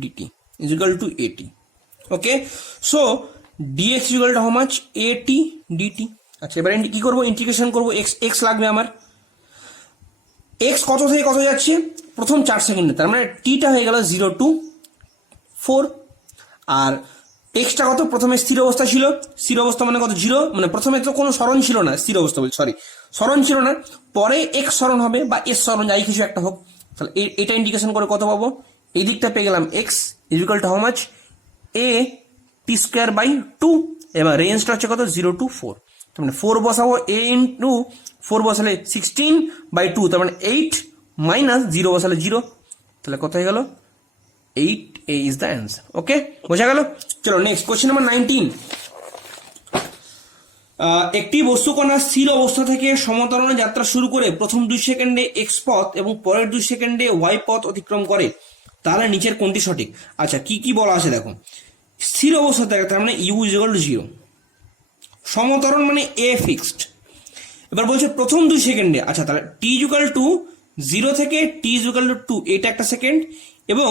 d t is equal to এটি। Okay, so d x is equal to how much? এটি ডিটি। আচ্ছা, এবার কি করবো? ইন্টিগ্রেশন করবো। এক্স লাগবে আমার। এক্স কত থেকে কত যাচ্ছে? প্রথম 4 সেকেন্ডে, তার মানে টিটা হয়ে গেল 0 to 4। আর এক্সটা কত? প্রথমে স্থির অবস্থা ছিল। স্থির অবস্থা মানে কত? 0। মানে প্রথমে তো কোনো সরণ ছিল না, স্থির অবস্থা বলছি, সরি সরণ ছিল না, পরে এক্স সরণ হবে বা এস সরণ, যাই কিছু একটা হোক। তাহলে এটা ইন্টিগ্রেশন করে কত পাবো? এই দিকটা পেয়ে গেলাম x is equal to how much? A t square by 2। এবার রেঞ্জটা হচ্ছে কত? 0 to 4। তার মানে 4 বসাবো, এ ইন্টু 4 বসালে 16 বাই 2, তার মানে 8 মাইনাস 0 বসালে 0, তাহলে কত হয়ে গেল? 8A is the answer. ওকে, বোঝা গেল? চলো নেক্সট কোশ্চেন নাম্বার 19। একটি বস্তু কণা স্থির অবস্থা থেকে সমতরণে যাত্রা শুরু করে প্রথম 2 সেকেন্ডে এক্স পথ এবং পরের 2 সেকেন্ডে ওয়াই পথ অতিক্রম করে, তাহলে নিচের কোনটি সঠিক? আচ্ছা, কি কি বলা আছে দেখো। স্থির অবস্থা থেকে, তার মানে ইউ ইজ ইকুয়াল টু 0, সমতরণ মানে এ ফিক্সড। এবার বলছে প্রথম 2 সেকেন্ডে, আচ্ছা তাহলে টি ইজ ইকুয়াল টু 0 থেকে টি ইজ ইকুয়াল টু 2, এটা একটা সেকেন্ড, এবং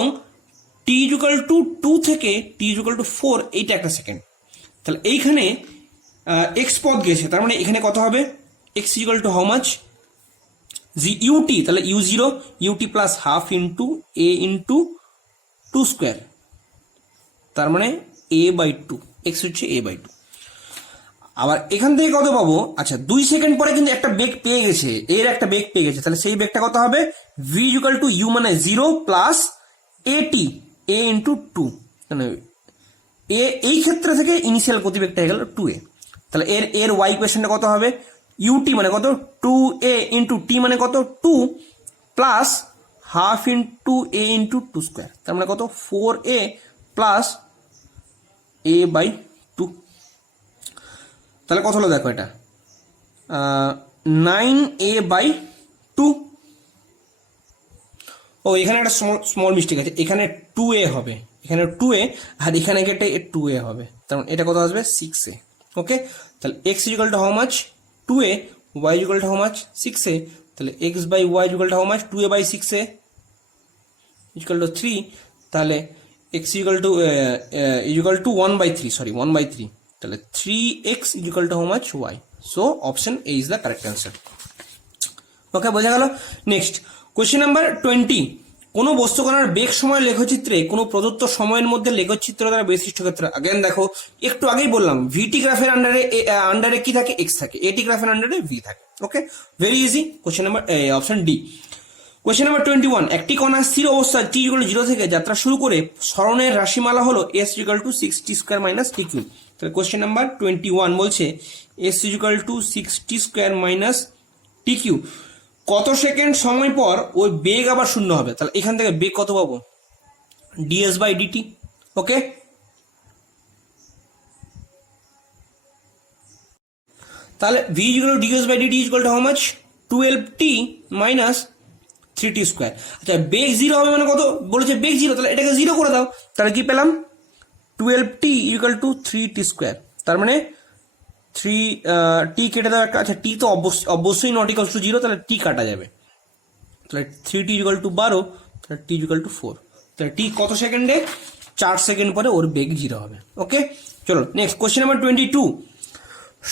টি ইজ ইকুয়াল টু 2 থেকে টি ইজ ইকুয়াল টু 4, এইটা একটা সেকেন্ড। তাহলে এইখানে এক্স পদ গেছে, তার মানে এখানে কত হবে? X is equal to how much? U t, তাহলে u 0, u t plus half into a into 2 square, তার মানে এ বাই 2, এক্স হচ্ছে এ বাই 2। আবার এখান থেকে কত পাবো? আচ্ছা, 2 সেকেন্ড পরে কিন্তু একটা বেগ পেয়ে গেছে, এর একটা বেগ পেয়ে গেছে, তাহলে সেই বেগটা কত হবে? V is equal to u মানে 0 প্লাস এটি, এ ইন্টু 2, মানে এই ক্ষেত্রে থেকে ইনিশিয়াল গতিবেগটা হয়ে গেল 2a। তাহলে এর ওয়াই ইকুয়েশনটা কত হবে? ইউটি মানে কত? 2a ইন্টু টি মানে কত? 2 plus half into a into 2 square, তার মানে কত? 4a plus A by 2। তাহলে কত হলো দেখো, এটা 9a বাই 2। ও, এখানে একটা স্মল মিস্টেক আছে, এখানে 2a হবে, এখানে 2a, আর এখানে একটা 2a হবে, তার মানে এটা কত আসবে? 6a। ওকে, তাহলে x is equal to how much? 2a, y is equal to how much? 6a। তাহলে x by y is equal to how much? 2a by 6a is equal to 3। তাহলে x is equal to 1 by 3, sorry 1 by 3, তাহলে 3x is equal to how much? y। So option a is the correct answer. Okay, বোঝা গেল? Next question number 20। কোন বস্তু কণার বেগ সময় লেখচিত্রে কোন প্রদত্ত সময়ের মধ্যে লেখচিত্র দ্বারা বৈশিষ্ট্য ক্ষেত্রে, আগেন দেখো একটু আগেই বললাম ভিটি গ্রাফের আন্ডারে কি থাকে? এক্স থাকে, এটি গ্রাফের আন্ডারে ভি থাকে। Okay, very easy. Question number option d. Question number 21। একটি কণা স্থির অবস্থায় টি ইকুয়াল টু 0 থেকে যাত্রা শুরু করে সরণের রাশিমালা হলো s equal to 6t square minus t cube. তাহলে কোয়েশ্চেন নাম্বার 21 বলছে s equal to 6t square minus t cube. কত সেকেন্ড সময় পর ওই বেগ আবার শূন্য হবে? তাহলে এখান থেকে বেগ কত পাবো? DS by d t. ওকে, তাহলে v equal to d s by d t equal to how much? 12t minus 3t square. আচ্ছা, বেগ 0 হবে মানে কত? বলেছে বেগ 0, তাহলে এটাকে 0 করে দাও, তাহলে কি পেলাম? 12t equal to 3t square, তার মানে 3t কেটে দেওয়া একটা। আচ্ছা, টি তো অবশ্যই নট ইকুয়াল টু 0, তাহলে টি কাটা যাবে, তাহলে 3t ইকুয়াল টু 12, তাহলে t ইকুয়াল টু 4। তাহলে টি কত সেকেন্ডে? 4 সেকেন্ড পরে ওর বেগ 0 হবে। ওকে, চলো নেক্সট কোশ্চেন নাম্বার 22।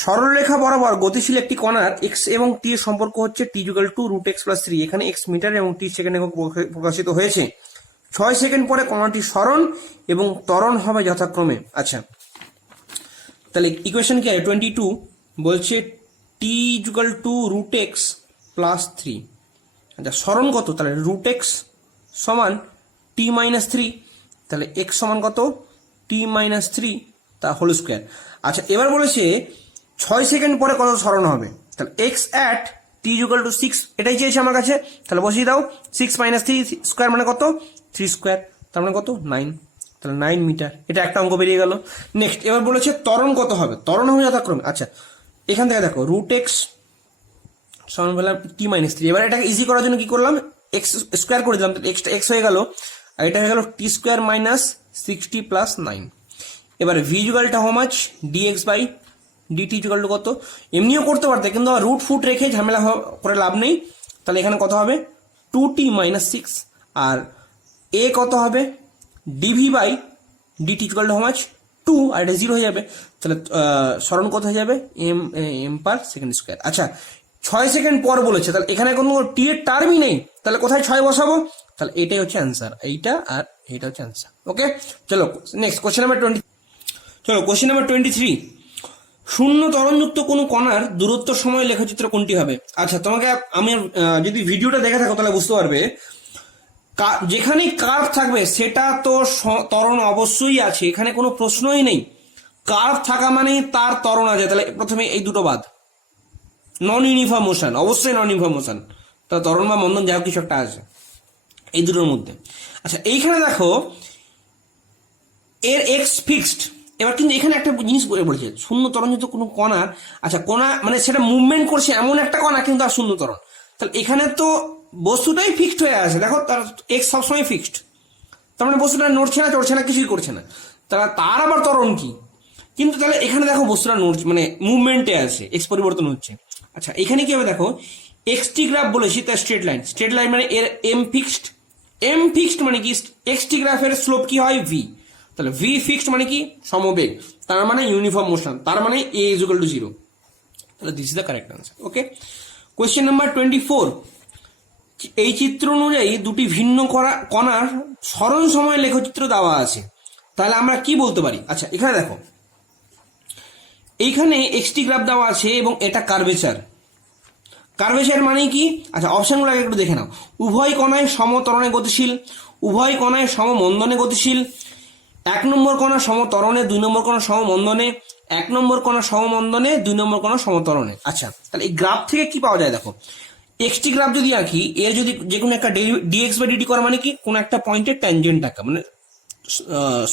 সরলরেখা বরাবর গতিশীল একটি কণার এক্স এবং টি এর সম্পর্ক হচ্ছে t equal to root x plus 3। এখানে এক্স মিটার এবং টি সেকেন্ডে প্রকাশিত হয়েছে। 6 সেকেন্ড পরে কণাটি সরণ এবং ত্বরণ হবে যথাক্রমে। আচ্ছা, তাহলে ইকুয়েশন কি আছে? 22 বলছে t equal to root x plus 3। আচ্ছা, সরণ কত? তাহলে রুট এক্স সমান টি মাইনাস 3, তাহলে এক্স সমান কত? টি মাইনাস 3 তা হোল স্কোয়ার। আচ্ছা, এবার বলেছে 6 সেকেন্ড পরে কত সরণ হবে? তাহলে x at T equal two 6, এটাই চেয়েছে আমার কাছে, তাহলে বসিয়ে দাও। 6 মাইনাস 3 স্কোয়ার মানে কত? 3 স্কোয়ার, তার মানে কত? 9, তাহলে 9 মিটার। এটা একটা অঙ্ক বেরিয়ে গেল। নেক্সট এবার বলেছে ত্বরণ কত হবে? ত্বরণ হবে যথাক্রমে। আচ্ছা, এখান থেকে দেখো রুট এক্স সমান পেলাম টি মাইনাস 3। এবার এটাকে ইজি করার জন্য কি করলাম? এক্স স্কোয়ার করে দিলাম, এক্সটা এক্স হয়ে গেল, আর এটা হয়ে গেল টি স্কোয়ার মাইনাস 60 প্লাস 9। এবার v equal to how much? D x by d t equal to কত, এমনিও করতে পারতে কিন্তু রুট ফুট রেখে ঝামেলা করে লাভ নেই। তাহলে এখানে কত হবে 2t-6, আর এ কত হবে d v by d t equal to how much 2, আর এটা 0 হয়ে যাবে। তাহলে সরণ কত হয়ে যাবে এম পার সেকেন্ড স্কোয়ার। আচ্ছা 6 সেকেন্ড পর বলেছে, তাহলে এখানে কোনো টি এর টার্মই নেই, তাহলে কোথায় 6 বসাবো? তাহলে এটাই হচ্ছে অ্যান্সার, এইটা আর এইটা হচ্ছে অ্যান্সার। ওকে চলো নেক্সট কোশ্চেন নাম্বার 20। চলো কোশ্চেন নাম্বার 23, শূন্য ত্বরণযুক্ত কোনো কণার দূরত্ব সময় লেখচিত্র কোনটি হবে? আচ্ছা তোমাকে আমি যদি ভিডিওটা দেখে থাকো তাহলে বুঝতে পারবে, যেখানে কার্ভ থাকবে সেটা তো ত্বরণ অবশ্যই আছে, এখানে কোনো প্রশ্নই নেই। কার্ভ থাকা মানে তার ত্বরণ আছে, তাহলে প্রথমে এই দুটো বাদ। নন ইউনিফর্ম মোশন, অবশ্যই নন ইউনিফর্ম মোশন, তা ত্বরণ বা মন্দন যা কিছু একটা আছে এই দুটোর মধ্যে। আচ্ছা এইখানে দেখো এর এক্স ফিক্সড। এবার কিন্তু এখানে একটা জিনিস বলেছে শূন্য ত্বরণযুক্ত কোনো কণার, আচ্ছা কণা মানে সেটা মুভমেন্ট করছে এমন একটা কণা কিন্তু আর শূন্য ত্বরণ, তাহলে এখানে তো বস্তুটাই ফিক্সড হয়ে আছে। দেখো তার এক্স সবসময় ফিক্সড, তার মানে বস্তুটা নড়ছে না চড়ছে না কিছুই করছে না, তার আবার ত্বরণ কি? কিন্তু তাহলে এখানে দেখো বস্তুটা নড়ছে মানে মুভমেন্টে আছে, এক্স পরিবর্তন হচ্ছে। আচ্ছা এখানে কি হবে দেখো এক্সটি গ্রাফ বলেছি তার স্ট্রেট লাইন, স্ট্রেট লাইন মানে এর এম ফিক্সড, এম ফিক্সড মানে কি এক্সটি গ্রাফের স্লোপ কি হয় ভি, তাহলে ভি ফিক্সড মানে কি সমবেগ, তার মানে ইউনিফর্ম মোশন, তার মানে এ ইজ ইকুয়াল টু 0। তাহলে this is the correct answer. Okay question number 24, এই চিত্র অনুযায়ী দুটি ভিন্ন কণার সরণ সময় লেখচিত্র দেওয়া আছে, তাহলে আমরা কি বলতে পারি? আচ্ছা এখানে দেখো এইখানে এক্সটি গ্রাফ দেওয়া আছে এবং এটা কার্ভেচার, কার্ভেচার মানে কি? আচ্ছা অপশনগুলো একটু দেখে নাও। উভয় কণায় সমত্বরণে গতিশীল, উভয় কণায় সমমন্দনে গতিশীল, 1 নম্বর কণা সমত্বরণে, 2 নম্বর কণা সমমন্দনে, 1 নম্বর কণা সমমন্দনে, 2 নম্বর কণা সমত্বরণে। আচ্ছা তাহলে এই গ্রাফ থেকে কি পাওয়া যায় দেখো, এক্সটি গ্রাফ যদি আঁকি, এর যদি যে কোনো একটা ডিএক্স বাই ডিটি করা মানে কি কোনো একটা পয়েন্টের ট্যানজেন্ট আঁকা মানে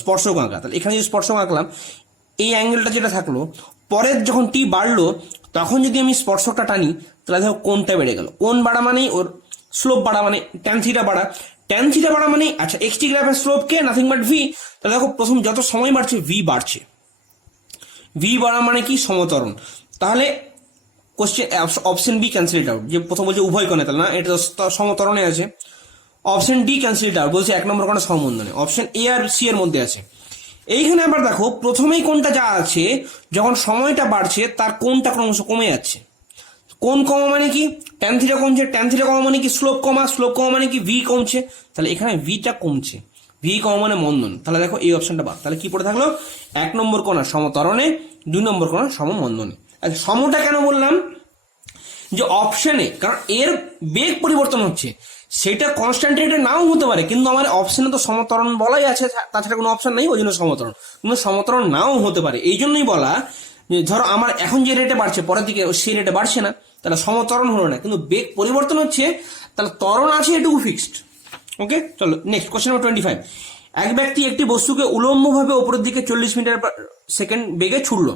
স্পর্শক আঁকা। তাহলে এখানে যদি স্পর্শক আঁকলাম, এই অ্যাঙ্গেলটা যেটা থাকলো, পরের যখন টি বাড়লো তখন যদি আমি স্পর্শকটা টানি তাহলে দেখো কোনটা বেড়ে গেল, কোন বাড়া মানেই ওর স্লোপ বাড়া, মানে ট্যান থিটা বাড়া, ট্যান থিটা বাড়া মানে আচ্ছা এক্সটি গ্রাফের slope K nothing but V, তাহলে দেখো প্রথম যত সময় বাড়ছে ভি বাড়ছে, ভি বাড়া মানে কি সমত্বরণ। তাহলে question option B cancel out, যে প্রথম বলছে উভয় কণা, তাহলে না এটা সমত্বরণে আছে। অপশন ডি ক্যান্সেল আউট, বলছে 1 নম্বর কণা সমমন্দনে। অপশন এ আর সি এর মধ্যে আছে। এইখানে আবার দেখো প্রথমেই কোনটা যা আছে, যখন সময়টা বাড়ছে তার কোনটা ক্রমশ কমে যাচ্ছে, কোন কমা মানে কি ট্যান থিটা কমছে, ট্যান থিটা কমা মানে কি স্লোপ কমা, স্লোপ কমা মানে কি ভি কমছে, তাহলে এখানে ভিটা কমছে, ভি কমা মানে মন্দন। তাহলে দেখো এই অপশনটা বাদ, তাহলে কি পড়ে থাকলো 1 নম্বর কণা সমত্বরণে, 2 নম্বর কণা সমমন্দনে। আচ্ছা সমটা কেন বললাম, যে অপশনে কারণ এর বেগ পরিবর্তন হচ্ছে, সেটা কনস্ট্যান্ট রেটে নাও হতে পারে, কিন্তু আমার অপশনে তো সমত্বরণ বলাই আছে, তাছাড়া কোনো অপশন নেই, ওই জন্য সমত্বরণ, কিন্তু সমত্বরণ নাও হতে পারে। এই জন্যই বলা যে ধরো আমার এখন যে রেটে বাড়ছে পরের দিকে সেই রেটে বাড়ছে না, তাহলে সমত্বরণ হলো না, কিন্তু বেগ পরিবর্তন হচ্ছে, তাহলে ত্বরণ আছে এটুকু ফিক্সড। ওকে চলো নেক্সট কোশ্চেন নাম্বার 25, এক ব্যক্তি একটি বস্তুকে উলম্বভাবে উপরের দিকে 40 মিটার সেকেন্ড বেগে ছুড়লো,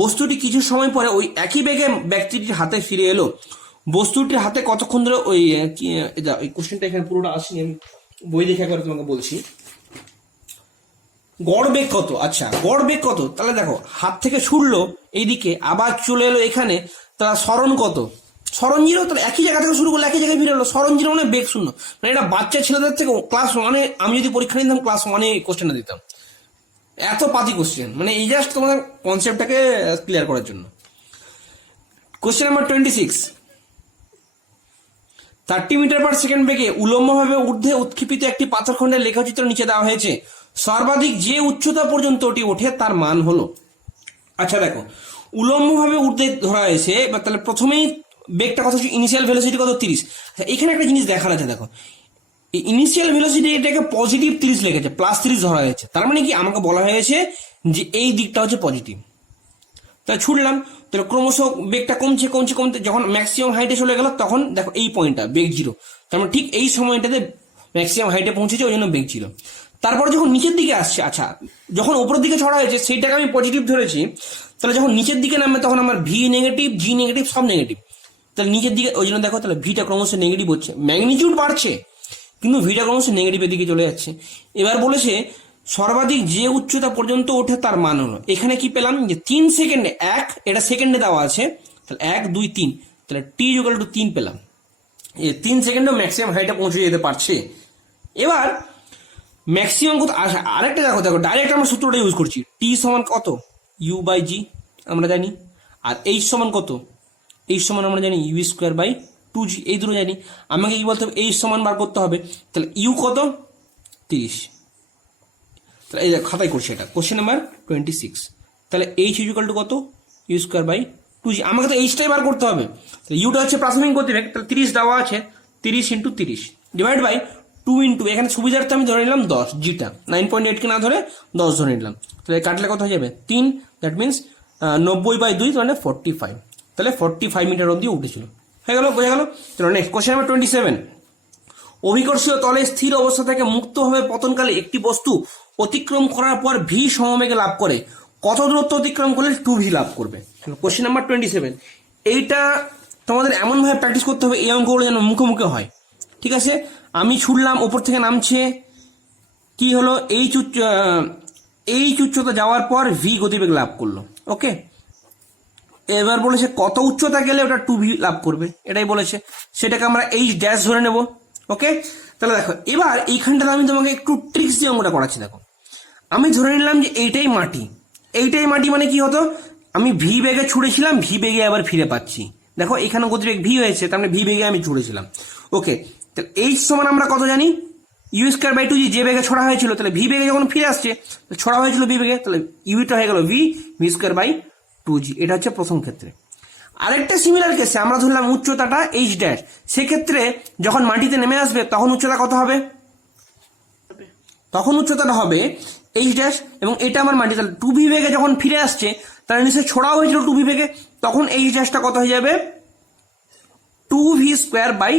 বস্তুটি কিছু সময় পরে ওই একই বেগে ব্যক্তিটির হাতে ফিরে এলো, বস্তুটির হাতে কতক্ষণ ধরে ওই কোশ্চেনটা এখানে পুরোটা আসেনি, আমি বই দেখে একবার তোমাকে বলছি। গড় বেগ কত? আচ্ছা গড় বেগ কত, তাহলে দেখো হাত থেকে ছুড়লো এইদিকে আবার চলে এলো এখানে, তাহলে সরণ কত, সরণ 0, তাহলে একই জায়গা থেকে শুরু করলো একই জায়গায় ফিরে এলো, সরণ 0 মানে বেগ 0, মানে এটা বাচ্চা ছেলেদের থেকে ক্লাস 1-এ আমি যদি পরীক্ষা নিতাম ক্লাস 1-এ কোশ্চেনটা দিতাম, এত পাতি কোশ্চেন, মানে এই জাস্ট তোমাদের কনসেপ্টটাকে ক্লিয়ার করার জন্য। Question number 26, 30 metre per second বেগে উলম্বভাবে ঊর্ধ্বে উৎক্ষেপিত একটি পাথরখণ্ডের লেখচিত্র নিচে দেওয়া হয়েছে, সর্বাধিক যে উচ্চতা পর্যন্ত ওটি ওঠে তার মান হলো। আচ্ছা দেখো উলম্বভাবে ঊর্ধ্বে ধরা হয়েছে, এবার তাহলে প্রথমেই বেগটা কত, ইনিশিয়াল ভেলোসিটি কত 30। আচ্ছা এখানে একটা জিনিস দেখার আছে, দেখো ইনিশিয়াল ভেলোসিটি এটাকে পজিটিভ 30 লিখেছে, +30 ধরা হয়েছে, তার মানে কি আমাকে বলা হয়েছে যে এই দিকটা হচ্ছে পজিটিভ। তাই ছুটলাম, তাহলে ক্রমশ বেগটা কমছে কমছে কমতে যখন ম্যাক্সিমাম হাইটে চলে গেল তখন দেখো এই পয়েন্টটা বেগ 0, তার মানে ঠিক এই সময়টাতে ম্যাক্সিমাম হাইটে পৌঁছেছে, ওই জন্য বেগ 0। তারপর যখন নিচের দিকে আসছে, আচ্ছা যখন উপরের দিকে ছড়া হয়েছে সেইটাকে আমি পজিটিভ ধরেছি, তাহলে যখন নিচের দিকে নামবে তখন আমার ভি নেগেটিভ, জি নেগেটিভ, সব নেগেটিভ, তাহলে নিচের দিকে ওই জন্য দেখো তাহলে ভিটা ক্রমশ নেগেটিভ হচ্ছে, ম্যাগনিটিউড বাড়ছে কিন্তু ভিটা ক্রমশ নেগেটিভের দিকে চলে যাচ্ছে। এবার বলেছে সর্বাধিক যে উচ্চতা পর্যন্ত ওঠে তার মান হলো, এখানে কি পেলাম যে 3 সেকেন্ডে এটা সেকেন্ডে দেওয়া আছে, তাহলে 1 2 3, তাহলে টি ইকুয়াল টু 3 পেলাম। 3 সেকেন্ডে ম্যাক্সিমাম হাইটে পৌঁছে যেতে পারছে। এবার ম্যাক্সিমাম কত, আরেকটা দেখো ডাইরেক্ট আমরা সূত্রটা ইউজ করছি, টি সমান কত ইউ বাই জি আমরা জানি, আর এইচ সমান কত, এইচ সমান আমরা জানি ইউ স্কোয়ার বাই 2g, এই দুটো জানি। আমাকে কি বলতে হবে, এইচ সমান বার করতে হবে, তাহলে ইউ কত 30, তাহলে এই খাতায় করছি এটা কোশ্চেন নাম্বার 26, তাহলে এইচ ইকুয়াল টু কত ইউ স্কোয়ার বাই 2g, আমাকে তো এইচটাই বার করতে হবে। তাহলে ইউটা হচ্ছে প্রাথমিক গতিবেগ, তাহলে 30 দেওয়া আছে, 30 ইন্টু 30 ডিভাইড বাই 2 ইন্টু, এখানে সুবিধার্থে আমি ধরে নিলাম 10, জিটা 9.8 কে না ধরে 10 ধরে নিলাম, তাহলে কাটলে কত হয়ে যাবে 3, দ্যাট মিনস 90/2 মানে 45, তাহলে 45 মিটার অবধি উঠেছিল। হয়ে গেল, বোঝা গেল। চলো নেক্সট কোশ্চেন নাম্বার 27, অভিকর্ষীয় তলে স্থির অবস্থা থেকে মুক্তভাবে পতনকালে একটি বস্তু অতিক্রম করার পর ভি সমবেগে লাভ করে, কত দূরত্ব অতিক্রম করলে 2v লাভ করবে। কোশ্চেন নাম্বার 27, এইটা তোমাদের এমনভাবে প্র্যাকটিস করতে হবে এই অঙ্কগুলো যেন মুখে মুখে হয়, ঠিক আছে। আমি ছুটলাম, ওপর থেকে নামছে, কি হলো এইচ উচ্চতা যাওয়ার পর ভি গতিবেগ লাভ করলো, ওকে। এবার বলেছে কত উচ্চতা গেলে ওটা 2v লাভ করবে, এটাই বলেছে, সেটাকে আমরা এইচ ড্যাশ ধরে নেব, ওকে। তাহলে দেখো এবার এইখানটাতে আমি তোমাকে একটু ট্রিক্স দিয়ে অঙ্কটা করাচ্ছি। দেখো আমি ধরে নিলাম যে এইটাই মাটি মানে কি হতো, আমি ভি বেগে ছুড়েছিলাম, ভি বেগে আবার ফিরে পাচ্ছি, দেখো এখানে গতিবেগ ভি হয়েছে, তার মানে ভি বেগে আমি ছুড়েছিলাম, ওকে। তাহলে এইচ সমান আমরা কত জানি, ইউ স্কোয়ার বাই 2g, যে বেগে ছড়া হয়েছিল, তাহলে ভি বেগে যখন ফিরে আসছে, ছড়া হয়েছিল ভি বেগে, তাহলে ইউটা হয়ে গেল ভি স্কোয়ার বাই 2g, এটা হচ্ছে প্রথম ক্ষেত্রে। আরেকটা সিমিলার কেসে আমরা ধরলাম উচ্চতাটা এইচ ড্যাশ, সেক্ষেত্রে যখন মাটিতে নেমে আসবে তখন উচ্চতা কত হবে, তখন উচ্চতাটা হবে এইচ ড্যাশ, এবং এটা আমার মাটি, তাহলে 2v বেগে যখন ফিরে আসছে, তাহলে নিশ্চয়ই ছড়াও হয়েছিল 2v বেগে, তখন এইচ ড্যাশটা কত হয়ে যাবে 2v স্কোয়ার বাই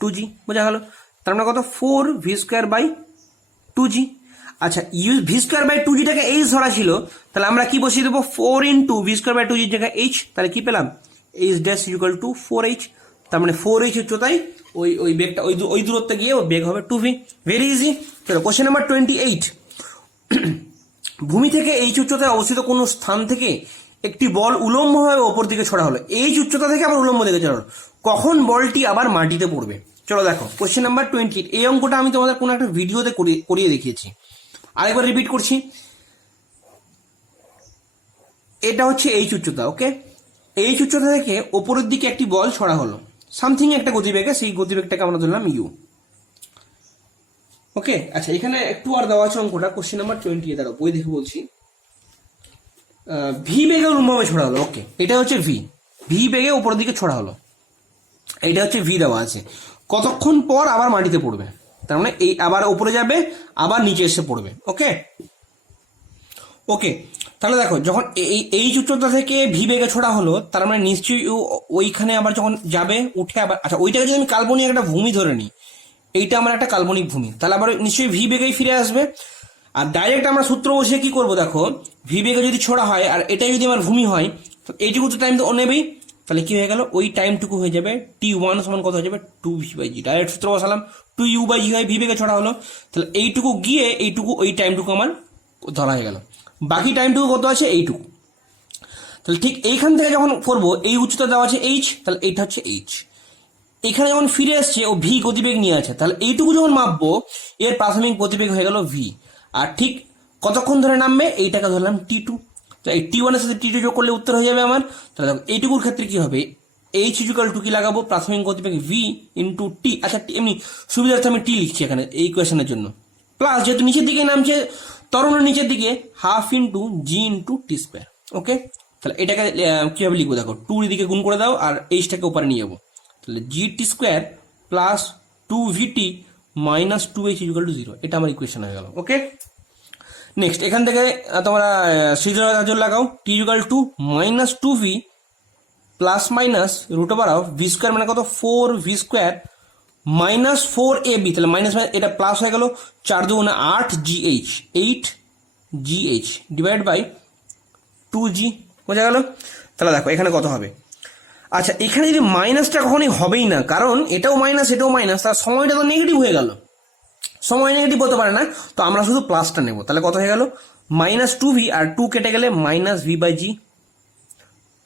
2g, বোঝা গেল। তার মানে কত 4v স্কোয়ার বাই 2g। আচ্ছা ভি স্কোয়ার বাই 2gটাকে এইচ ধরা ছিল, তাহলে আমরা কি বসিয়ে দেবো 4 into V square by 2g জায়গায় এইচ, তাহলে কি পেলাম H dash equal to 4h, তার মানে 4h উচ্চতায় ওই বেগটা ওই দূরত্বে গিয়ে ওর বেগ হবে 2v, ভেরি ইজি। চলো কোশ্চেন নাম্বার 28, ভূমি থেকে এইচ উচ্চতায় অবস্থিত কোনো স্থান থেকে একটি বল উলম্বভাবে ওপর দিকে ছড়া হলো, এইচ উচ্চতা থেকে আবার উলম্ব দিকে ছড়া হলো, কখন বলটি আবার মাটিতে পড়বে। চলো দেখো কোশ্চেন নাম্বার 28, এই অঙ্কটা আমি তোমাদের কোনো একটা ভিডিওতে করিয়ে দেখিয়েছি, আরেকবার রিপিট করছি। এটা হচ্ছে এইচ উচ্চতা, ওকে। এইচ উচ্চতা থেকে ওপরের দিকে একটি বল ছড়া হলো, সামথিং একটা গতিবেগে, সেই গতিবেগটাকে আমরা ধরলাম ইউ, ওকে। আচ্ছা এখানে একটু আর দেওয়া আছে অঙ্কটা, কোশ্চেন নাম্বার 20, দাঁড়াও বই দেখে বলছি। ভি বেগে উলম্বভাবে ছড়া হলো, ওকে, এটা হচ্ছে ভি বেগে উপরের দিকে ছড়া হলো, এটা হচ্ছে ভি দেওয়া আছে, কতক্ষণ পর আবার মাটিতে পড়বে, তার মানে এই আবার উপরে যাবে আবার নিচে এসে পড়বে, ওকে। ওকে তাহলে দেখো যখন এই উচ্চতা থেকে ভি বেগে ছোড়া হলো, তার মানে নিশ্চয়ই ওইখানে আবার যখন যাবে উঠে আবার, আচ্ছা ওইটাকে যদি আমি কাল্পনিক একটা ভূমি ধরে নিই, এইটা আমার একটা কাল্পনিক ভূমি, তাহলে আবার নিশ্চয়ই ভি বেগেই ফিরে আসবে। আর ডাইরেক্ট আমরা সূত্র বসে কি করবো, দেখো ভি বেগে যদি ছোড়া হয় আর এটাই যদি আমার ভূমি হয়, তো এইটুকু তো টাইম তো ও নেবেই, তাহলে কি হয়ে গেল ওই টাইমটুকু হয়ে যাবে t1 সমান কত হয়ে যাবে 2v/g, ডাইরেক্ট সূত্র বসালাম 2u/g হয়, ভি বেগে ছড়া হলো, তাহলে এইটুকু গিয়ে এইটুকু ওই টাইমটুকু আমার ধরা হয়ে গেল, বাকি টাইমটুকু কত আছে এইটুকু। তাহলে ঠিক এইখান থেকে যখন করবো, এই উচ্চতা দেওয়া আছে এইচ, তাহলে এইটা হচ্ছে এইচ, এখানে যখন ফিরে আসছে ও ভি গতিবেগ নিয়ে আছে, তাহলে এইটুকু যখন মাপবো এর প্রাথমিক গতিবেগ হয়ে গেল ভি, আর ঠিক কতক্ষণ ধরে নামবে এইটাকে ধরলাম t2, তো এই t1 এর সাথে t2 যোগ করলে উত্তর হয়ে যাবে আমার। তাহলে দেখো এইটুকুর ক্ষেত্রে কি হবে, এইচ ইকুয়াল টু কি লাগাবো, প্রাথমিক গতিবেগ ভি ইন্টু টি, আচ্ছা এমনি সুবিধার্থে আমি টি লিখছি এখানে এই ইকুয়েশনের জন্য, প্লাস যেহেতু নিচের দিকে নামছে তরণের নিচের দিকে half into g into t square, okay. তাহলে এটাকে কিভাবে লিখবো, দেখো 2 দিকে গুণ করে দাও আর এইচটাকে উপরে নিয়ে যাবো, তাহলে g t square plus 2vt minus 2h equal to 0, এটা আমার ইকুয়েশন হয়ে গেল, ওকে। নেক্সট এখান থেকে তোমরা সৃজনশীল লাগাও, t equal to minus 2v plus minus root over of v square মানে কত 4v স্কোয়ার মাইনাস 4ab, তাহলে মাইনাস এটা প্লাস হয়ে গেল 4 2 8gh 8gh divide by 2g, বোঝা গেল। তাহলে দেখো এখানে কত হবে, আচ্ছা এখানে যদি মাইনাসটা কখনোই হবেই না, কারণ এটাও মাইনাস এটাও মাইনাস, তার সময়টা তো নেগেটিভ হয়ে গেল, সময় নেগেটিভ হতে পারে না, তো আমরা শুধু প্লাসটা নেব। তাহলে কত হয়ে গেল, -2v, আর 2 কেটে গেলে -v/g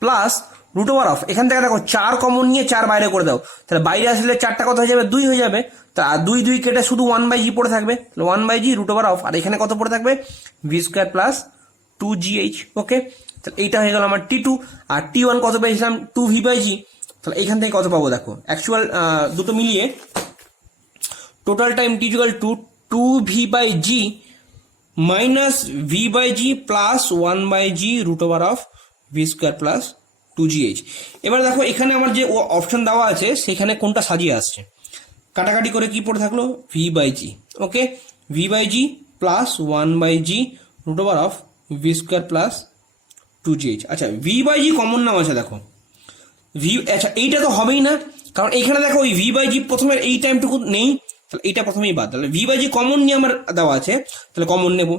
প্লাস √of, এখান থেকে দেখো 4 কমন নিয়ে 4 বাইরে করে দাও, তাহলে বাইরে আসলে 4টা কত হয়ে যাবে, 2 হয়ে যাবে। তা 2 কেটে শুধু 1/g পড়ে থাকবে, তাহলে 1/g √of, আর এখানে কত পড়ে থাকবে, v² প্লাস 2gh। ওকে, তাহলে এইটা হয়ে গেল আমার T2। আর T1 কত পেয়েছিলাম, 2v/g। তাহলে এখান থেকে কত পাবো দেখো, অ্যাকচুয়াল দুটো মিলিয়ে total time T = 2v/g minus v/g plus 1/g √of v² plus 2gh। এবার দেখো এখানে আমার যে অপশন দেওয়া আছে সেখানে কোনটা সাজিয়ে আসছে, কাটাকাটি করে কি পড়ে থাকলো, v/g। Okay, v/g plus 1/g √of v² plus 2gh। আচ্ছা, v/g কমন নাম আছে দেখো, আচ্ছা এইটা তো হবেই না, কারণ এখানে দেখো ওই v/g প্রথমে এই টাইমটুকু নেই, তাহলে এইটা প্রথমেই বাদ। তাহলে v/g কমন নিয়ে আমার দেওয়া আছে, তাহলে কমন নেব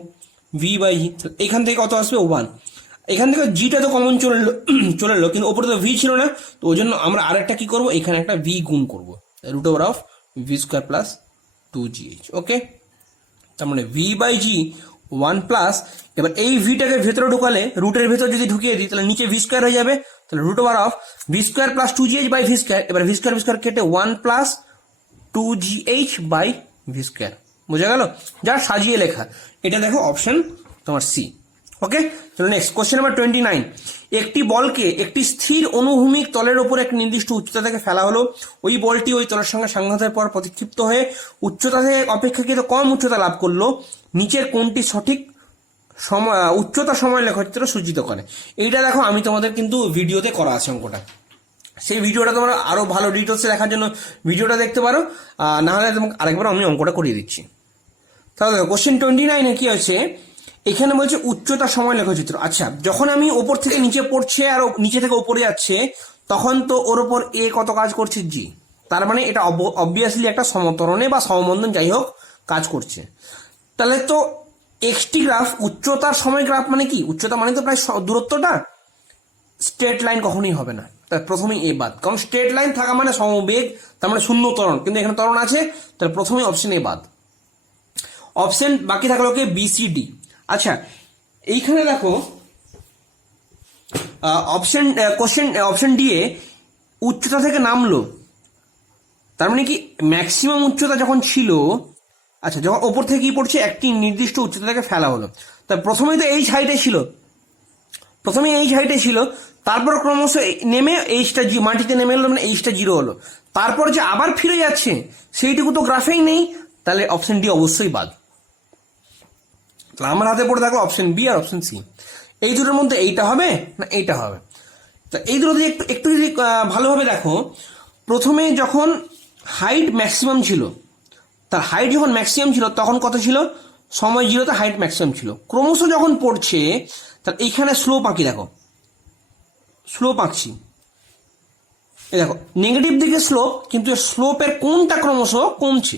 v/g। এখান থেকে কত আসবে, 1। এখান থেকে জিটা তো কমন চলে এলো, কিন্তু ওপরে তো ভি ছিল না, তো ওই জন্য আমরা আরেকটা কি করবো, এখানে একটা ভি গুণ করবো, √of v² প্লাস 2gh। ওকে, তার মানে v/g 1 প্লাস, এবার এই ভিটাকে ভেতরে ঢুকালে, রুটের ভেতর যদি ঢুকিয়ে দিই তাহলে নিচে v² হয়ে যাবে, তাহলে √of v² plus 2gh by v²। এবার v² কেটে 1 প্লাস 2gh বাই v²। বোঝা গেল, যা সাজিয়ে লেখা। এটা দেখো অপশন তোমার সি। ওকে, চলো নেক্সট কোশ্চেন নাম্বার 29। একটি বলকে একটি স্থির অনুভূমিক তলের উপর এক নির্দিষ্ট উচ্চতা থেকে ফেলা হলো। ওই বলটি ওই তলের সঙ্গে সংঘাতের পর প্রতিক্ষিপ্ত হয়ে উচ্চতা থেকে অপেক্ষাকৃত কম উচ্চতা লাভ করলো। নিচের কোনটি সঠিক উচ্চতা সময় লেখচিত্র সূচিত করে? এইটা দেখো আমি তোমাদের কিন্তু ভিডিওতে করা আছে অঙ্কটা, সেই ভিডিওটা তোমরা আরো ভালো ডিটেলসে দেখার জন্য ভিডিওটা দেখতে পারো, না হলে তোমাকে আরেকবার আমি অঙ্কটা করিয়ে দিচ্ছি। তাহলে কোশ্চেন 29-এ কি হয়েছে, এখানে বলছে উচ্চতা সময় লেখচিত্র। আচ্ছা, যখন আমি ওপর থেকে নিচে পড়ছে আর নিচে থেকে ওপরে যাচ্ছে, তখন তো ওর ওপর এ কত কাজ করছে, জি। তার মানে এটা অবভিয়াসলি একটা সমতরণে বা সমবন্ধন যাই হোক কাজ করছে। তাহলে তো এক্সটি গ্রাফ উচ্চতার সময় গ্রাফ মানে কি, উচ্চতা মানে তো প্রায় দূরত্বটা, স্ট্রেট লাইন কখনোই হবে না, তাহলে প্রথমেই এ বাদ, কারণ স্ট্রেট লাইন থাকা মানে সমবেগ, তার মানে শূন্য ত্বরণ, কিন্তু এখানে ত্বরণ আছে, তাহলে প্রথমেই অপশন এ বাদ। অপশন বাকি থাকলো কি, বি সি ডি। আচ্ছা, এইখানে দেখো অপশন ডি এ উচ্চতা থেকে নামলো, তার মানে কি ম্যাক্সিমাম উচ্চতা যখন ছিল, আচ্ছা যখন ওপর থেকে কি পড়ছে, একটি নির্দিষ্ট উচ্চতা থেকে ফেলা হলো, তা প্রথমেই তো এইচ হাইটে ছিল, তারপর ক্রমশ নেমে এইচটা মাটিতে নেমে এলো, মানে এইচটা 0 হলো, তারপর যে আবার ফিরে যাচ্ছে সেইটুকু তো গ্রাফেই নেই, তাহলে অপশন ডি অবশ্যই বাদ। আমার হাতে পড়ে থাকলো অপশন বি আর অপশন সি। এই দুটোর মধ্যে এইটা হবে না এইটা হবে। তো এই দুটো যদি একটু যদি ভালোভাবে দেখো, প্রথমে যখন হাইট ম্যাক্সিমাম ছিল, তার হাইট যখন ম্যাক্সিমাম ছিল তখন কত ছিল, সময় 0তে হাইট ম্যাক্সিমাম ছিল। ক্রমশ যখন পড়ছে, তার এইখানে স্লোপ আঁকি, দেখো স্লোপ আঁকছি, এই দেখো নেগেটিভ দিকে স্লোপ, কিন্তু স্লোপের কোনটা ক্রমশ কমছে।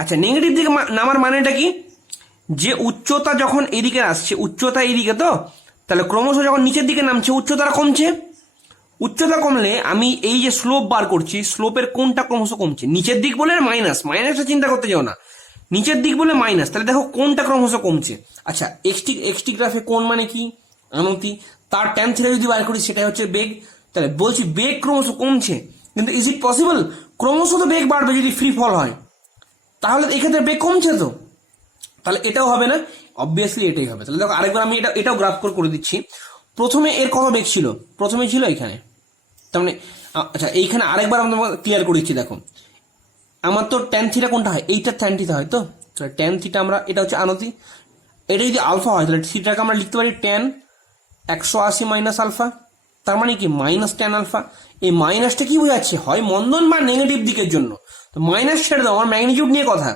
আচ্ছা, নেগেটিভ দিকে নামার মানেটা কি, যে উচ্চতা যখন এদিকে আসছে, উচ্চতা এইদিকে, তো তাহলে ক্রমশ যখন নিচের দিকে নামছে উচ্চতাটা কমছে। উচ্চতা কমলে আমি এই যে স্লোপ বার করছি, স্লোপের কোনটা ক্রমশ কমছে, নিচের দিক বলে মাইনাসটা চিন্তা করতে যাও না, নিচের দিক বলে মাইনাস, তাহলে দেখো কোনটা ক্রমশ কমছে। আচ্ছা, এক্সটি গ্রাফে কোন মানে কি, আনতি, তার ট্যান থিটা যদি বার করি সেটাই হচ্ছে বেগ, তাহলে বলছি বেগ ক্রমশ কমছে, কিন্তু ইজ ইট পসিবল, ক্রমশ তো বেগ বাড়বে যদি ফ্রি ফল হয়, তাহলে এক্ষেত্রে বেগ কমছে তো, তাহলে এটাও হবে না, অবভিয়াসলি এটাই হবে। তাহলে দেখো আরেকবার আমি এটাও গ্রাফ করে দিচ্ছি। প্রথমে এর কত বেগ ছিল, প্রথমে ছিল এখানে, তার মানে আচ্ছা এইখানে আরেকবার আমি তোমাকে ক্লিয়ার করে দিচ্ছি। দেখো আমার তো ট্যান থিটা কোনটা হয়, এইটা ট্যান থিটা হয়, তো ট্যান থিটা আমরা, এটা হচ্ছে আনতি, এটা যদি আলফা হয় তাহলে থিটাকে আমরা লিখতে পারি ট্যান 180 মাইনাস আলফা, তার মানে কি মাইনাস ট্যান আলফা। এই মাইনাসটা কি বোঝাচ্ছে, হয় মন্দন বা নেগেটিভ দিকের জন্য, তো মাইনাস ছেড়ে দাও, আমার ম্যাগনিটিউড নিয়ে কথা,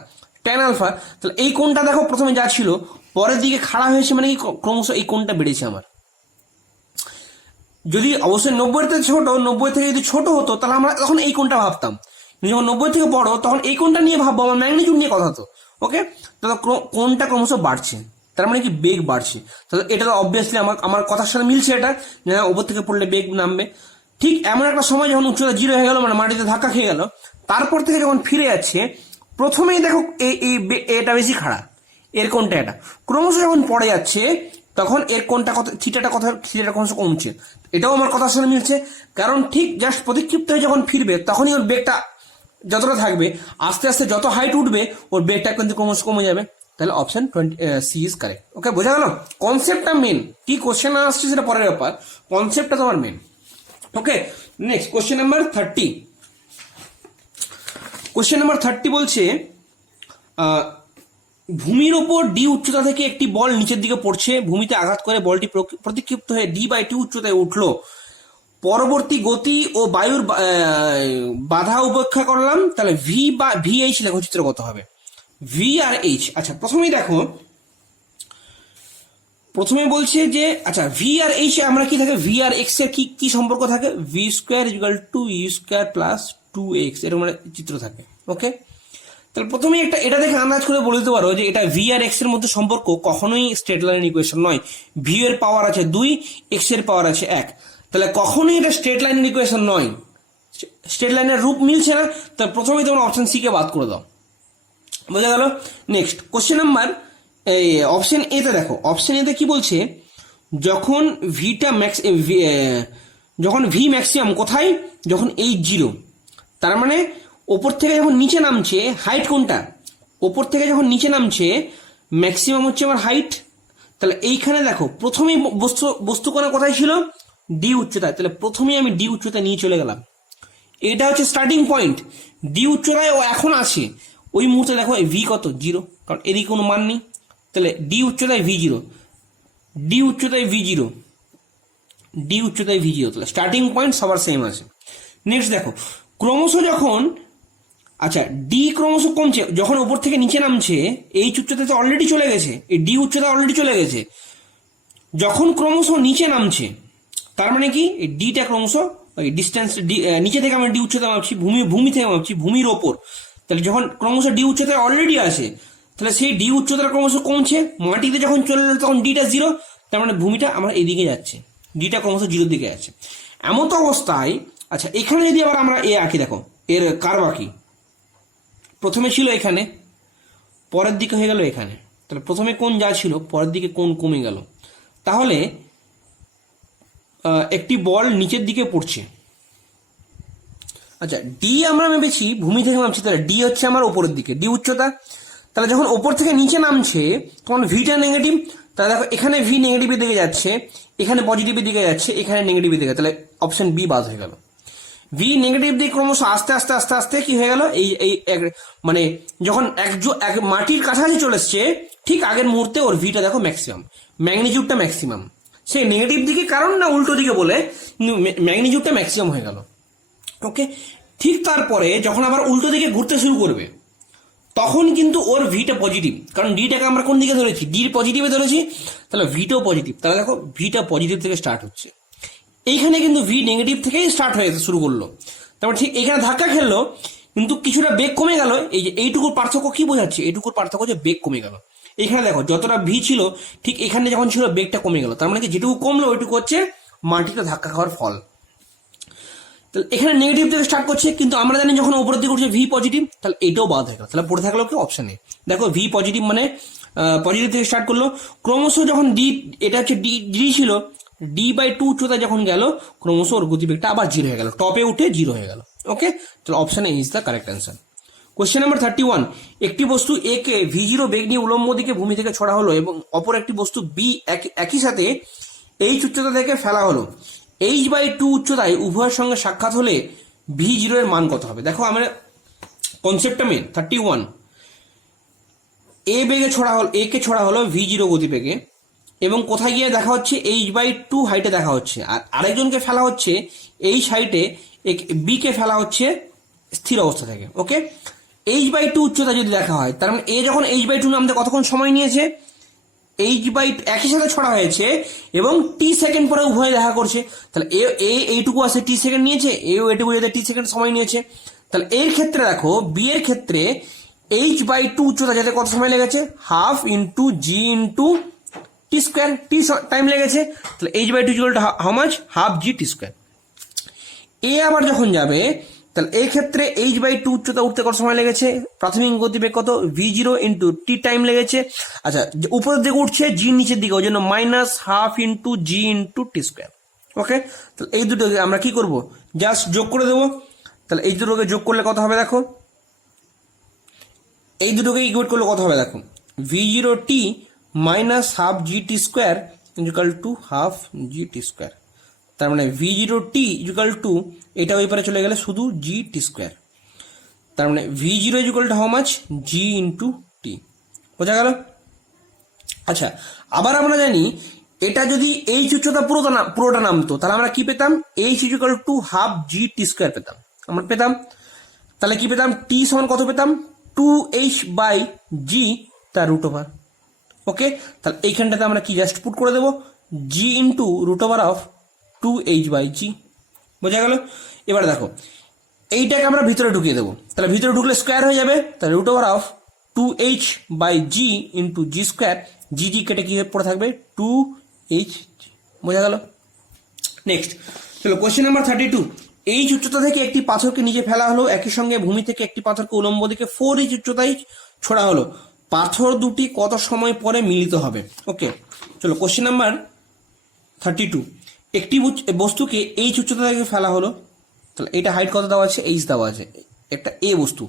ট্যান আলফা। তাহলে এই কোণটা দেখো প্রথমে যা ছিল পরের দিকে খাড়া হয়েছে, মানে কি ক্রমশ এই কোণটা বেড়েছে আমার। যদি অবশ্যই 90 থেকে ছোট, 90 থেকে যদি ছোট হতো তাহলে আমরা তখন এই কোণটা ভাবতাম, যখন 90 থেকে বড় তখন এই কোণটা নিয়ে ভাববো, আমার ম্যাগনিটিউড নিয়ে কথা তো। ওকে, তাহলে কোণটা ক্রমশ বাড়ছে, তার মানে কি বেগ বাড়ছে, তাহলে এটা তো অবভিয়াসলি আমার কথার সাথে মিলছে, এটা যে ওপর থেকে পড়লে বেগ নামবে। ঠিক এমন একটা সময় যখন উচ্চতা 0 হয়ে গেল, মানে মাটিতে ধাক্কা খেয়ে গেল, তারপর থেকে যখন ফিরে যাচ্ছে প্রথমেই দেখো এটা বেশি খাড়া, এর কোণটা এটা, ক্রমশ যখন পড়ে যাচ্ছে তখন এর কোণটা কত, থিটাটা ক্রমশ কমছে। এটাও আমার কথার সঙ্গে মিলছে, কারণ ঠিক জাস্ট প্রতিক্ষিপ্ত হয়ে যখন ফিরবে তখনই ওর বেগটা যতটা থাকবে, আস্তে আস্তে যত হাইট উঠবে ওর বেগটা কিন্তু ক্রমশ কমে যাবে। তাহলে অপশন সি ইজ কারেক্ট। ওকে, বোঝা গেল? কনসেপ্টটা মেন, কি কোশ্চেন আসছে সেটা পরের ব্যাপার, কনসেপ্টটা তোমার মেন। Okay, next question number 30। Question number 30 বলছে ভূমির ওপর ডি উচ্চতা থেকে একটি বল নিচের দিকে পড়ছে, ভূমিতে আঘাত করে বলটি প্রতিক্ষিপ্ত হয়ে d/2 উচ্চতায় উঠলো। পরবর্তী গতি ও বায়ুর বাধা উপেক্ষা করলাম, তাহলে ভি বা VH লেখচিত্র কত হবে? ভি আর এইচ। আচ্ছা, প্রথমেই দেখো, প্রথমে বলছে যে আচ্ছা ভি আর এইচ আমরা কি থাকে, ভি আর এক্স এর কি সম্পর্ক থাকে, v² = u² + 2x এরকম চিত্র থাকে। ওকে, তাহলে প্রথমে এটা দেখে আন্দাজ করে বলে দিতে পারো যে এটা ভি আর এক্স এর মধ্যে সম্পর্ক কখনোই স্ট্রেট লাইন ইকুয়েশন নয়। ভি এর পাওয়ার আছে 2, এক্স এর পাওয়ার আছে 1, তাহলে কখনোই এটা স্ট্রেট লাইন ইকুয়েশন নয়, স্ট্রেট লাইনের রূপ মিলছে না। তাহলে প্রথমেই তোমরা অপশন সি কে বাদ করে দাও। বোঝা গেল? Next question number option A তে দেখো, অপশন এ তে কি বলছে, যখন যখন ভি ম্যাক্সিমাম কোথায়, যখন H0, তার মানে ওপর থেকে যখন নিচে নামছে, হাইট কোনটা, ওপর থেকে যখন নিচে নামছে ম্যাক্সিমাম হচ্ছে আমার হাইট। তাহলে এইখানে দেখো প্রথমেই বস্তু কোণা কোথায় ছিল, ডি উচ্চতায়, তাহলে প্রথমেই আমি ডি উচ্চতায় নিয়ে চলে গেলাম। এটা হচ্ছে স্টার্টিং পয়েন্ট, ডি উচ্চতায় ও এখন আছে। ওই মুহূর্তে দেখো ভি কত, 0, কারণ এদিকে কোনো মান নেই। তাহলে ডি উচ্চতায় V0, ডি উচ্চতায় V0, ডি উচ্চতায় V0, তাহলে স্টার্টিং পয়েন্ট সবার সেম আছে। নেক্সট দেখো, ক্রমশ যখন আচ্ছা ডি ক্রমশ কমছে, যখন উপর থেকে নিচে নামছে এইচ উচ্চতাতে অলরেডি চলে গেছে, এই ডি উচ্চতা অলরেডি চলে গেছে। যখন ক্রমশ নিচে নামছে তার মানে কি, এই ডিটা ক্রমশ ডিস্টেন্স, নিচে থেকে আমরা ডি উচ্চতা মাপছি, ভূমি থেকে মাপছি, ভূমির ওপর। তাহলে যখন ক্রমশ ডি উচ্চতায় অলরেডি আছে, তাহলে সেই ডি উচ্চতাটা ক্রমশ কমছে, মাটিতে যখন চলে এলো তখন ডিটা 0, তার মানে ভূমিটা আমার এদিকে যাচ্ছে, ডিটা ক্রমশ 0-র দিকে যাচ্ছে। এমন তো অবস্থায় আচ্ছা এখানে যদি আবার আমরা এ আঁকি, দেখো এর কার্ভ আঁকি, প্রথমে ছিল এখানে, পরের দিকে হয়ে গেল এখানে, তাহলে প্রথমে কোণ যা ছিল পরের দিকে কোণ কমে গেল। তাহলে একটি বল নিচের দিকে পড়ছে, আচ্ছা ডি আমরা মেপেছি, ভূমি থেকে মাপছি, তাহলে ডি হচ্ছে আমার ওপরের দিকে, ডি উচ্চতা। তাহলে যখন ওপর থেকে নিচে নামছে তখন ভিটা নেগেটিভ, তাহলে দেখো এখানে ভি নেগেটিভের দিকে যাচ্ছে, এখানে পজিটিভের দিকে যাচ্ছে, এখানে নেগেটিভের দিকে, তাহলে অপশন বি বাদ হয়ে গেল। ভি নেগেটিভ দিকে ক্রমশ আস্তে আস্তে আস্তে আস্তে কি হয়ে গেল, এই মানে যখন এক মাটির কাছাকাছি চলে এসছে ঠিক আগের মুহূর্তে ওর ভিটা দেখো ম্যাক্সিমাম, ম্যাগনিটিউডটা ম্যাক্সিমাম, সেই নেগেটিভ দিকে কারণ না উল্টো দিকে বলে ম্যাগনিটিউডটা ম্যাক্সিমাম হয়ে গেল। ওকে, ঠিক তারপরে যখন আবার উল্টো দিকে ঘুরতে শুরু করবে তখন কিন্তু ওর ভিটা পজিটিভ, কারণ ডিটাকে আমরা কোন দিকে ধরেছি, ডির পজিটিভে ধরেছি, তাহলে ভিটাও পজিটিভ। তাহলে দেখো ভিটা পজিটিভ থেকে স্টার্ট হচ্ছে, এইখানে কিন্তু ভি নেগেটিভ থেকেই স্টার্ট হয়ে শুরু করলো, তারপর ঠিক এখানে ধাক্কা খেললো, কিন্তু কিছুটা বেগ কমে গেল। এই যে এইটুকুর পার্থক্য কি বোঝাচ্ছে, এইটুকুর পার্থক্য যে বেগ কমে গেল। এখানে দেখো যতটা ভি ছিল ঠিক এখানে যখন ছিল বেগটা কমে গেল, তার মানে কি যেটুকু কমলো ওইটুকু হচ্ছে মাটিতে ধাক্কা খাওয়ার ফল। তাহলে এখানে নেগেটিভ থেকে স্টার্ট করছে, কিন্তু আমরা জানি যখন উপরের দিকে উঠছে ভি পজিটিভ, তাহলে এটাও বাদ হয়ে গেল। তাহলে পড়ে থাকলো কি অপশনে, দেখো ভি পজিটিভ মানে পজিটিভ থেকে স্টার্ট করলো, ক্রমশ যখন ডি, এটা হচ্ছে ডি ছিল, d/2 উচ্চতা যখন গেল ক্রমশ ওর গতিবেগটা আবার 0 হয়ে গেল, টপে উঠে 0 হয়ে গেল। ওকে, তাহলে option a is the correct answer. Question number 31, একটি বস্তু এ কে v0 বেগ নিয়ে উলম্ব দিকে ভূমি থেকে ছড়া হলো এবং অপর একটি বস্তু বি একই সাথে এইচ উচ্চতা থেকে ফেলা হলো। h/2 উচ্চতায় উভয়ের সঙ্গে সাক্ষাৎ হলে v0 এর মান কত হবে? দেখো আমরা কনসেপ্টটা মেন। 31, এ বেগে ছড়া হলো, এ কে ছড়া হলো v0 গতিবেগে এবং কোথায় গিয়ে দেখা হচ্ছে h/2 হাইটে দেখা হচ্ছে, আর আরেকজনকে ফেলা হচ্ছে এইচ হাইটে, বি কে ফেলা হচ্ছে স্থির অবস্থা থেকে। ওকে, h/2 উচ্চতা যদি দেখা হয়, তার মানে এ যখন h/2 নামতে কতক্ষণ সময় নিয়েছে, h/2 একই সাথে ছড়া হয়েছে এবং টি সেকেন্ড পরে উভয় দেখা করছে, তাহলে এইটুকু আছে টি সেকেন্ড নিয়েছে, এও এটুকু যেতে টি সেকেন্ড সময় নিয়েছে। তাহলে এর ক্ষেত্রে দেখো বি এর ক্ষেত্রে h/2 উচ্চতা যেতে কত সময় লেগেছে, half into g into t square, t time লেগেছে, তাহলে h/2 how much, half g t square. এ আবার যখন যাবে তাহলে এই ক্ষেত্রে h/2 উচ্চতা উঠতে কত সময় লেগেছে, প্রাথমিক গতিবেগ কত v0 ইন্টু টি টাইম লেগেছে। আচ্ছা, উপরের দিকে উঠছে জি নিচের দিকে, ওই জন্য -12 into g into t square. Okay, তাহলে এই দুটোকে আমরা কি করব, জাস্ট যোগ করে দেবো। তাহলে এই দুটোকে যোগ করলে কত হবে দেখো, এই দুটোকে ইকুয়েট করলে কত হবে দেখো, v0t -12 gt square equal to half gt square. তার মানে v0t ইকুয়াল টু এটা ওই পারে চলে গেলে শুধু gt স্কোয়ার। তার মানে v0 equal to how much, g into t. বোঝা গেল? আচ্ছা, আবার আমরা জানি এটা যদি h উচ্চতা পুরোটা নামতো তাহলে আমরা কি পেতাম, h equal to half gt square পেতাম, আমরা পেতাম। তাহলে কি পেতাম, t সমান কত পেতাম, 2h/g তার রুট ওভার। ওকে, তাহলে এইখানটাতে আমরা কি জাস্ট পুট করে দেবো, g into root over of 2h/g। বোঝা গেল? এবার দেখো এইটাকে আমরা ভিতরে ঢুকিয়ে দেবো, তাহলে ভিতরে ঢুকলে স্কোয়ার হয়ে যাবে, তাহলে root over of 2h/g into g square, g কেটে কি পড়ে থাকবে 2h। বোঝা গেল? নেক্সট চলো কোয়েশ্চেন নাম্বার 32। এইচ উচ্চতা থেকে একটি পাথরকে নিচে ফেলা হলো, একই সঙ্গে ভূমি থেকে একটি পাথরকে উলম্ব দিকে 4h উচ্চতায় ছোড়া হলো, পাথর দুটি কত সময় পরে মিলিত হবে। ওকে, চলো কোয়েশ্চেন নাম্বার 32। একটি বস্তুকে এইচ উচ্চতা থেকে ফেলা হলো, তাহলে এটা হাইট কত দেওয়া আছে, এইচ দেওয়া আছে, একটা এ বস্তু,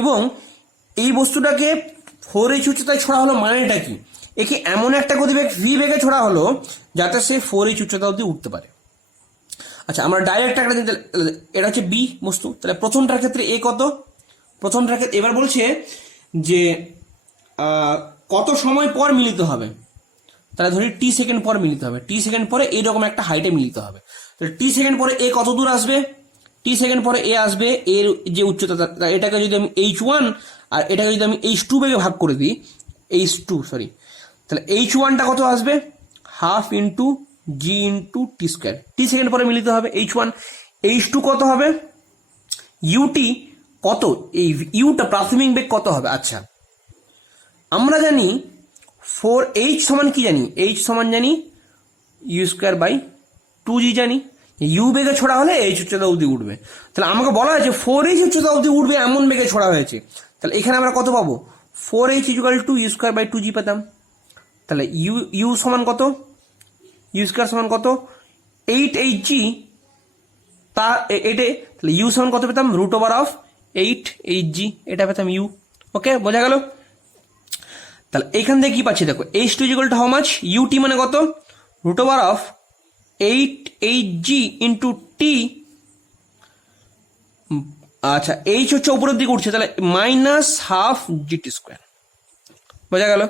এবং এই বস্তুটাকে 4h উচ্চতায় ছোড়া হলো, মানেটা কি, একে এমন একটা গতিবেগ ভি বেগে ছোড়া হলো যাতে সে 4h উচ্চতা অবধি উঠতে পারে। আচ্ছা, আমরা ডাইরেক্ট একটা, এটা হচ্ছে বি বস্তু, তাহলে প্রথমটার ক্ষেত্রে এ কত, প্রথমটার ক্ষেত্রে এবার বলছে যে কত সময় পর মিলিত হবে, তাহলে ধরি টি সেকেন্ড পর মিলিত হবে, টি সেকেন্ড পরে এইরকম একটা হাইটে মিলিত হবে। তাহলে টি সেকেন্ড পরে এ কত দূর আসবে, টি সেকেন্ড পরে এ আসবে এর যে উচ্চতা, এটাকে যদি আমি h1 আর এটাকে যদি আমি h2 বেগে ভাগ করে দিই, h2 সরি, তাহলে h1টা কত আসবে, half into g into t square, টি সেকেন্ড পরে মিলিত হবে h1, h2 কত হবে, ইউটি কত, এই ইউটা প্রাথমিক বেগ কত হবে। আচ্ছা, আমরা জানি 4h সমান কি জানি, h সমান জানি ইউ স্কোয়ার বাই 2g জানি, ইউ বেগে ছোড়া হলে h উচ্চতা অবধি উঠবে। তাহলে আমাকে বলা হয়েছে 4h উচ্চতা অবধি উঠবে এমন বেগে ছোড়া হয়েছে, তাহলে এখানে আমরা কত পাবো, 4h equal to u square by 2g পেতাম। তাহলে ইউ সমান কত, ইউ স্কোয়ার সমান কত, 8hg, তা এটা, তাহলে ইউ সমান কত পেতাম, রুট ওভার অফ 8hg, এটা পেতাম ইউ। ওকে, বোঝা গেল? তাহলে এখান থেকে কি পাচ্ছি দেখো, h2 equal to how much, u t মানে কত, root over of 8hg into t. আচ্ছা, এইচ হচ্ছে উপরের দিকে উঠছে, তাহলে -12 জিটি স্কোয়ার। বোঝা গেল?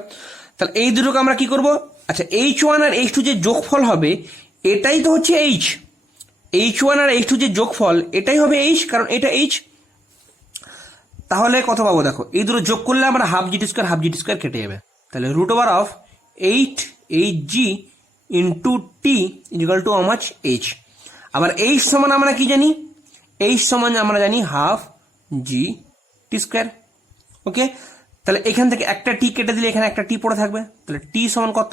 তাহলে এই দুটোকে আমরা কি করব, আচ্ছা h1 আর h2 যে যোগফল হবে এটাই তো হচ্ছে h, h1 আর h2 যে যোগফল এটাই হবে h, কারণ এটা h। তাহলে কত পাবো দেখো, এই দুটো যোগ করলে আমরা হাফ জিটি স্কোয়ার কেটে যাবে, তাহলে root over of 8hg into t equal to how much, h। আবার h সমান আমরা কি জানি, h সমান আমরা জানি half g t square. Okay, তাহলে এখান থেকে একটা টি কেটে দিলে এখানে একটা টি পড়ে থাকবে, তাহলে টি সমান কত,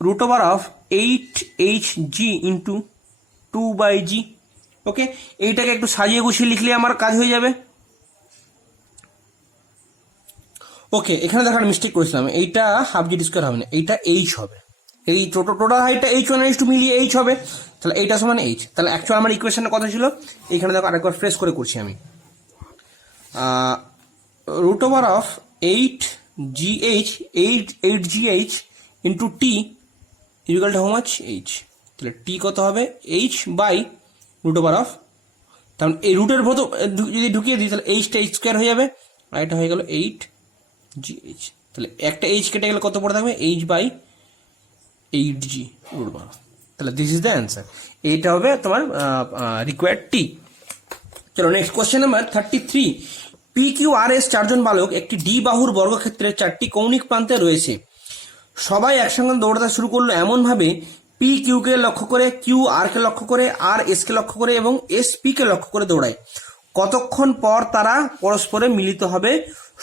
root over of 8hg into 2/g। Okay, এইটাকে একটু সাজিয়ে গুছিয়ে লিখলে আমার কাজ হয়ে যাবে। ওকে, এখানে দেখার মিস্টেক করেছিলাম, এইটা হাফ জিটি স্কোয়ার হবে না, এইটা h হবে, এই টোটাল হাইটটা h1 আর h2 মিলিয়ে h হবে, তাহলে এইটা সমান h। তাহলে অ্যাকচুয়ালি আমার ইকুয়েশনটা কত ছিল, এখানে দেখো আরেকবার ফ্রেশ করে করছি আমি, root over of 8gh into t equal to how much, h। তাহলে টি কত হবে, h by root over of, তাহলে এই রুটের ভোট যদি ঢুকিয়ে দিই তাহলে এইচটা h স্কোয়ার হয়ে যাবে, আর এটা হয়ে গেল 8gh। তাহলে একটা h কেটে গেলে কত পড়ে থাকবে, h by 8g root over. তাহলে দিস ইজ দ্য অ্যান্সার, এইটা হবে তোমার রিকোয়ার্ড টি। চলো next question number 33। P q r s চারজন বালক একটি ডি বাহুর বর্গক্ষেত্রের 4টি কৌণিক প্রান্তে রয়েছে, সবাই একসঙ্গে দৌড়াতে শুরু করলো এমন ভাবে পি কিউ কে লক্ষ্য করে, কিউ আর কে লক্ষ্য করে, আর এস কে লক্ষ্য করে এবং এস পি কে লক্ষ্য করে দৌড়ায়, কতক্ষণ পর তারা পরস্পরে মিলিত হবে,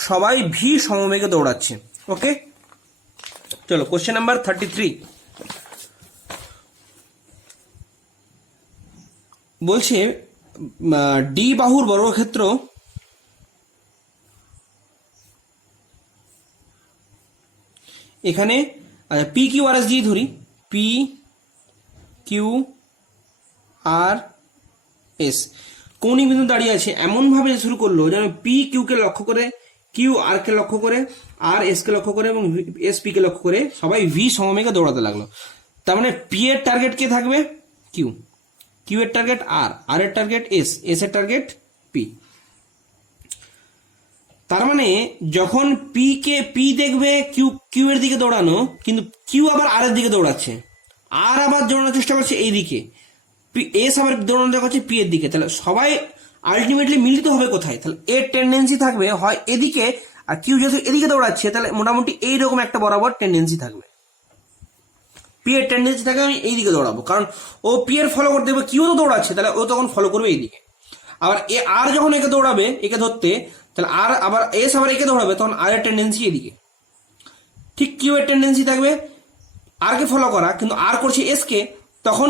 সবাই ভি সমবেগে দৌড়াচ্ছে। ওকে, চলো কোশ্চেন নাম্বার 33 বলছে ডি বাহুর বর্গক্ষেত্র এখানে পি কিউ আর এস দিয়ে ধরি, পি কিউ আর এস কৌণিক বিন্দু দাঁড়িয়ে আছে, এমনভাবে শুরু করলো যেন পি কিউকে লক্ষ্য করে, কিউ আর কে লক্ষ্য করে, আর এস কে লক্ষ্য করে এবং এস পি কে লক্ষ্য করে সবাই ভি সমবেগে দৌড়াতে লাগলো। তার মানে পি এর টার্গেট কে থাকবে? কিউ, কিউ এর টার্গেট আর, আর এর টার্গেট এস, এস এর টার্গেট পি। তার মানে যখন পি দেখবে কিউ এর দিকে দৌড়ানো, কিন্তু কিউ আবার আর এর দিকে দৌড়াচ্ছে, আর আবার দৌড়ানোর চেষ্টা করছে এই দিকে, এস আবার দৌড়ানোর চেষ্টা করছে পি এর দিকে, তাহলে সবাই আলটিমেটলি মিলিত হবে কোথায়? তাহলে এর টেন্ডেন্সি থাকবে হয় এদিকে, আর কিউ যেহেতু এদিকে দৌড়াচ্ছে তাহলে মোটামুটি এইরকম একটা বরাবর টেন্ডেন্সি থাকবে। পি এর টেন্ডেন্সি থাকে আমি এইদিকে দৌড়াবো, কারণ ও পি এর ফলো করতে দেবে, কিউ তো দৌড়াচ্ছে তাহলে ও তখন ফলো করবে এইদিকে। আবার এ আর যখন একে দৌড়াবে একে ধরতে, তাহলে আর আবার এস আবার একে দৌড়াবে, তখন আর এর টেন্ডেন্সি এদিকে। ঠিক কিউ এর টেন্ডেন্সি থাকবে আর কে ফলো করা, কিন্তু আর করছে এস কে, তখন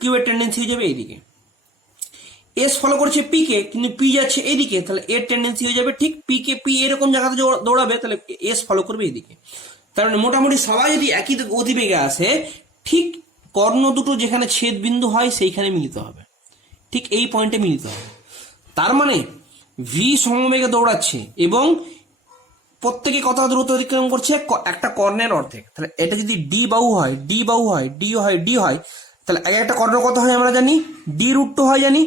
কিউ এর টেন্ডেন্সি হয়ে যাবে এইদিকে। এস ফলো করছে পি কে, কিন্তু পি যাচ্ছে এইদিকে, তাহলে এর টেন্ডেন্সি হয়ে যাবে ঠিক পি এরকম জায়গাতে দৌড়াবে, তাহলে এস ফলো করবে এইদিকে। তার মানে মোটামুটি সবাই যদি একই গতিবেগে আসে, ঠিক কর্ণ দুটো যেখানে ছেদ বিন্দু হয় সেইখানে মিলিত হবে, ঠিক এই পয়েন্টে মিলিত হবে। তার মানে ভি সমবেগে দৌড়াচ্ছে এবং প্রত্যেকে কত দূরত্ব অতিক্রম করছে? একটা কর্ণের অর্ধেক। তাহলে এটা যদি ডি বাহু হয়, ডি হয়, তাহলে একটা কর্ণ কত হয় আমরা জানি, d√2 হয় জানি।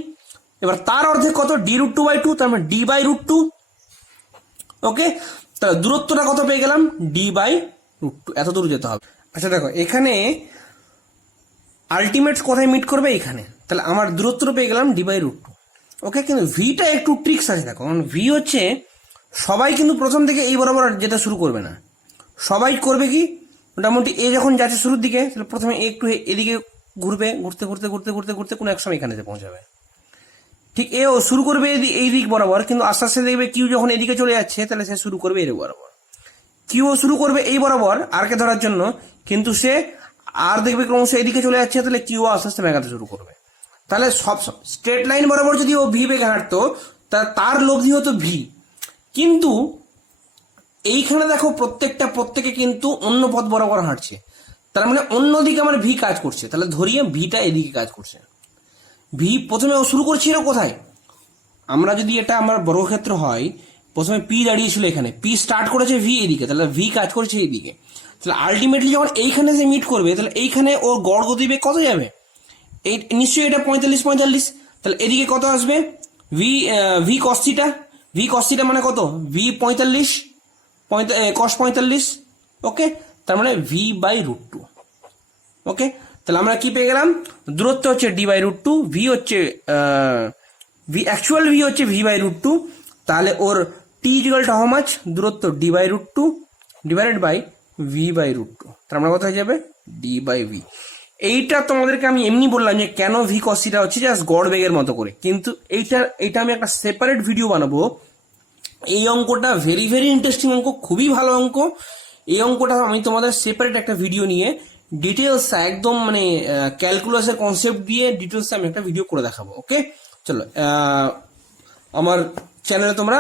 এবার তার অর্ধেক কত? d√2/2, তার মানে d/√2। ওকে, তাহলে দূরত্বটা কত পেয়ে গেলাম? d/√2, এত দূর যেতে হবে। আচ্ছা দেখো, এখানে আলটিমেট কোথায় মিট করবে? এখানে। তাহলে আমার দূরত্বটা পেয়ে গেলাম d/√2। ওকে, কিন্তু ভিটা একটু ট্রিক্স আছে দেখো, কারণ ভি হচ্ছে সবাই কিন্তু প্রথম থেকে এই বরাবর যেতে শুরু করবে না, সবাই করবে কি মোটামুটি এ যখন যাচ্ছে শুরুর দিকে, তাহলে প্রথমে একটু এদিকে ঘুরবে, ঘুরতে ঘুরতে ঘুরতে ঘুরতে ঘুরতে কোনো এক সময় এখানে পৌঁছাবে। ঠিক এও শুরু করবে এই দিক বরাবর, কিন্তু আস্তে আস্তে দেখবে কিউ যখন এদিকে চলে যাচ্ছে তাহলে সে শুরু করবে এর বরাবর। কিউ শুরু করবে এই বরাবর আর কে ধরার জন্য, কিন্তু সে আর দেখবে ক্রমশ এদিকে চলে যাচ্ছে, তাহলে কিউ আস্তে আস্তে মেঘাতে শুরু করবে। তাহলে সব স্ট্রেট লাইন বরাবর যদি ও ভি বেগে হাঁটতো তার লব্ধি হতো ভি, কিন্তু এইখানে দেখো প্রত্যেকে কিন্তু অন্য পথ বরাবর হাঁটছে, তার মানে অন্যদিকে আমার ভি কাজ করছে। তাহলে ধরিয়ে ভিটা এদিকে কাজ করছে। ভি প্রথমে ও শুরু করছিল কোথায়? আমরা যদি এটা আমার বর্গক্ষেত্র হয়, প্রথমে পি দাঁড়িয়েছিল এখানে, পি স্টার্ট করেছে ভি এদিকে, তাহলে ভি কাজ করছে এইদিকে। তাহলে আলটিমেটলি যখন এইখানে সে মিট করবে, তাহলে এইখানে ওর গড় গতিবেগ কত যাবে? এই নিশ্চয়ই এটা 45, তাহলে এদিকে কত আসবে? ভি কস্তিটা, মানে কত? ভি 45, কস 45। ওকে, তার মানে v/√2। ওকে, তাহলে আমরা কি পেয়ে গেলাম? দূরত্ব হচ্ছে d/√2, ভি হচ্ছে অ্যাকচুয়াল ভি হচ্ছে v/√2। তাহলে ওর t equal to how much? দূরত্ব d/√2 ডিভাইডেড বাই v/√2, তার মানে কত হয়ে যাবে? d/v। এইটা তোমাদেরকে আমি এমনি বললাম যে কেন ভি কস্তিটা হচ্ছে জাস্ট গড় বেগের মতো করে, কিন্তু এইটা আমি একটা সেপারেট ভিডিও বানাবো। এই অঙ্কটা ভেরি ভেরি ইন্টারেস্টিং অঙ্ক, খুবই ভালো অঙ্ক। এই অঙ্কটা আমি তোমাদের সেপারেট একটা ভিডিও নিয়ে ডিটেলস একদম মানে ক্যালকুলাসের কনসেপ্ট দিয়ে ডিটেলস আমি একটা ভিডিও করে দেখাবো। ওকে, চলো আমার চ্যানেলে তোমরা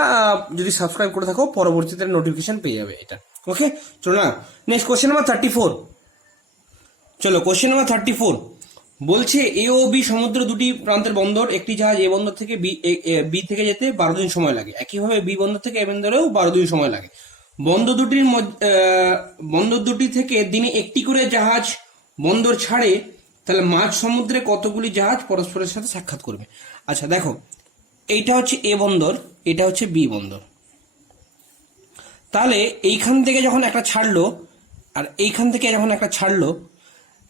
যদি সাবস্ক্রাইব করে থাকো পরবর্তীতে নোটিফিকেশন পেয়ে যাবে এটা। ওকে, চলো না, নেক্সট কোশ্চেন নাম্বার 34। চলো কোশ্চেন নাম্বার 34 বলছে এ ও বি সমুদ্র দুটি প্রান্তের বন্দর, একটি জাহাজ এ বন্দর থেকে বি থেকে যেতে 12 দিন সময় লাগে, একইভাবে বি বন্দর থেকে এ বন্দরেও 12 দিন সময় লাগে। বন্দর দুটি থেকে দিনে একটি করে জাহাজ বন্দর ছাড়ে, তাহলে মাঝ সমুদ্রে কতগুলি জাহাজ পরস্পরের সাথে সাক্ষাৎ করবে? আচ্ছা দেখো, এইটা হচ্ছে এ বন্দর, এটা হচ্ছে বি বন্দর। তাহলে এইখান থেকে যখন একটা ছাড়লো আর এইখান থেকে যখন একটা ছাড়লো,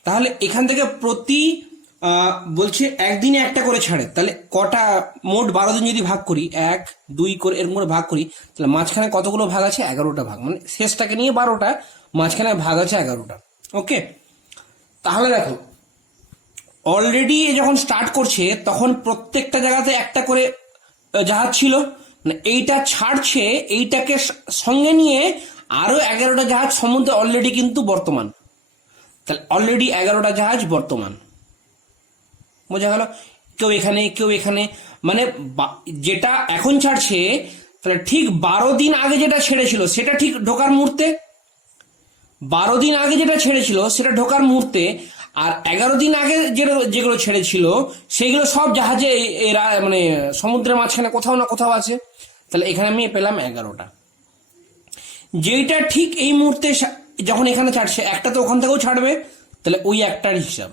তাহলে এখান থেকে প্রতি বলছে একদিনে একটা করে ছাড়ে, তাহলে কটা? মোট 12 দিন যদি ভাগ করি, 1 2 করে এর মধ্যে ভাগ করি, তাহলে মাঝখানে কতগুলো ভাগ আছে? 11টা ভাগ, মানে শেষটাকে নিয়ে 12টা, মাঝখানে ভাগ আছে 11টা। ওকে, তাহলে দেখো অলরেডি যখন স্টার্ট করছে তখন প্রত্যেকটা জায়গাতে একটা করে জাহাজ ছিল, মানে এইটা ছাড়ছে, এইটাকে সঙ্গে নিয়ে আরো 11টা জাহাজ সমুদ্রে অলরেডি কিন্তু বর্তমান, তাহলে অলরেডি 11টা জাহাজ বর্তমান। বোঝা গেল? কেউ এখানে কেউ এখানে, মানে যেটা এখন ছাড়ছে তাহলে ঠিক 12 দিন আগে যেটা ছেড়েছিল সেটা ঠিক ঢোকার মুহূর্তে, 12 দিন আগে যেটা ছেড়েছিল সেটা ঢোকার মুহূর্তে, আর 11 দিন আগে যেগুলো ছেড়েছিল সেইগুলো সব জাহাজে এরা মানে সমুদ্রের মাঝখানে কোথাও না কোথাও আছে। তাহলে এখানে আমি পেলাম 11টা। যেইটা ঠিক এই মুহূর্তে যখন এখানে ছাড়ছে একটা তো ওখান থেকেও ছাড়বে, তাহলে ওই একটার হিসাব।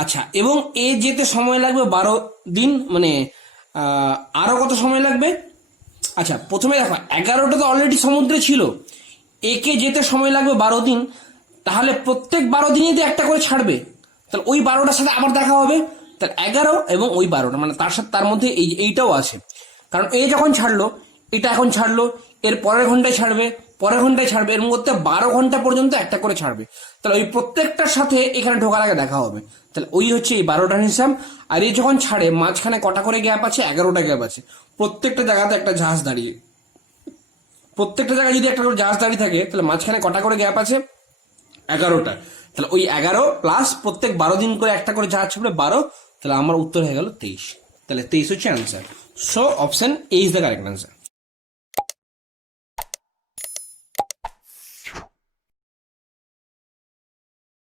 আচ্ছা, এবং এ যেতে সময় লাগবে 12 দিন, মানে আরো কত সময় লাগবে? আচ্ছা, প্রথমে দেখো 11টা তো অলরেডি সমুদ্রে ছিল, একে যেতে সময় লাগবে 12 দিন, তাহলে প্রত্যেক 12 দিনই তো একটা করে ছাড়বে, তাহলে ওই 12টার সাথে আবার দেখা হবে। তাহলে 11 এবং ওই 12টা, মানে তার সাথে তার মধ্যে এইটাও আছে, কারণ এ যখন ছাড়লো এটা এখন ছাড়লো, এর পরের ঘন্টায় ছাড়বে, পরের ঘন্টায় ছাড়বে, এর মধ্যে 12 ঘন্টা পর্যন্ত একটা করে ছাড়বে। তাহলে ওই প্রত্যেকটার সাথে এখানে ঢোকার আগে দেখা হবে, তাহলে ওই হচ্ছে এই 12টার হিসাব। আর এই যখন ছাড়ে মাঝখানে কটা করে গ্যাপ আছে? 11টা গ্যাপ আছে। প্রত্যেকটা জায়গাতে একটা জাহাজ দাঁড়িয়ে, প্রত্যেকটা জায়গায় যদি একটা করে জাহাজ দাঁড়িয়ে থাকে তাহলে মাঝখানে কটা করে গ্যাপ আছে? 11টা। তাহলে ওই 11 প্লাস প্রত্যেক 12 দিন করে একটা করে জাহাজ ছাড়বে 12, তাহলে আমার উত্তর হয়ে গেল 23। তাহলে 23 হচ্ছে answer. So option a is the correct answer.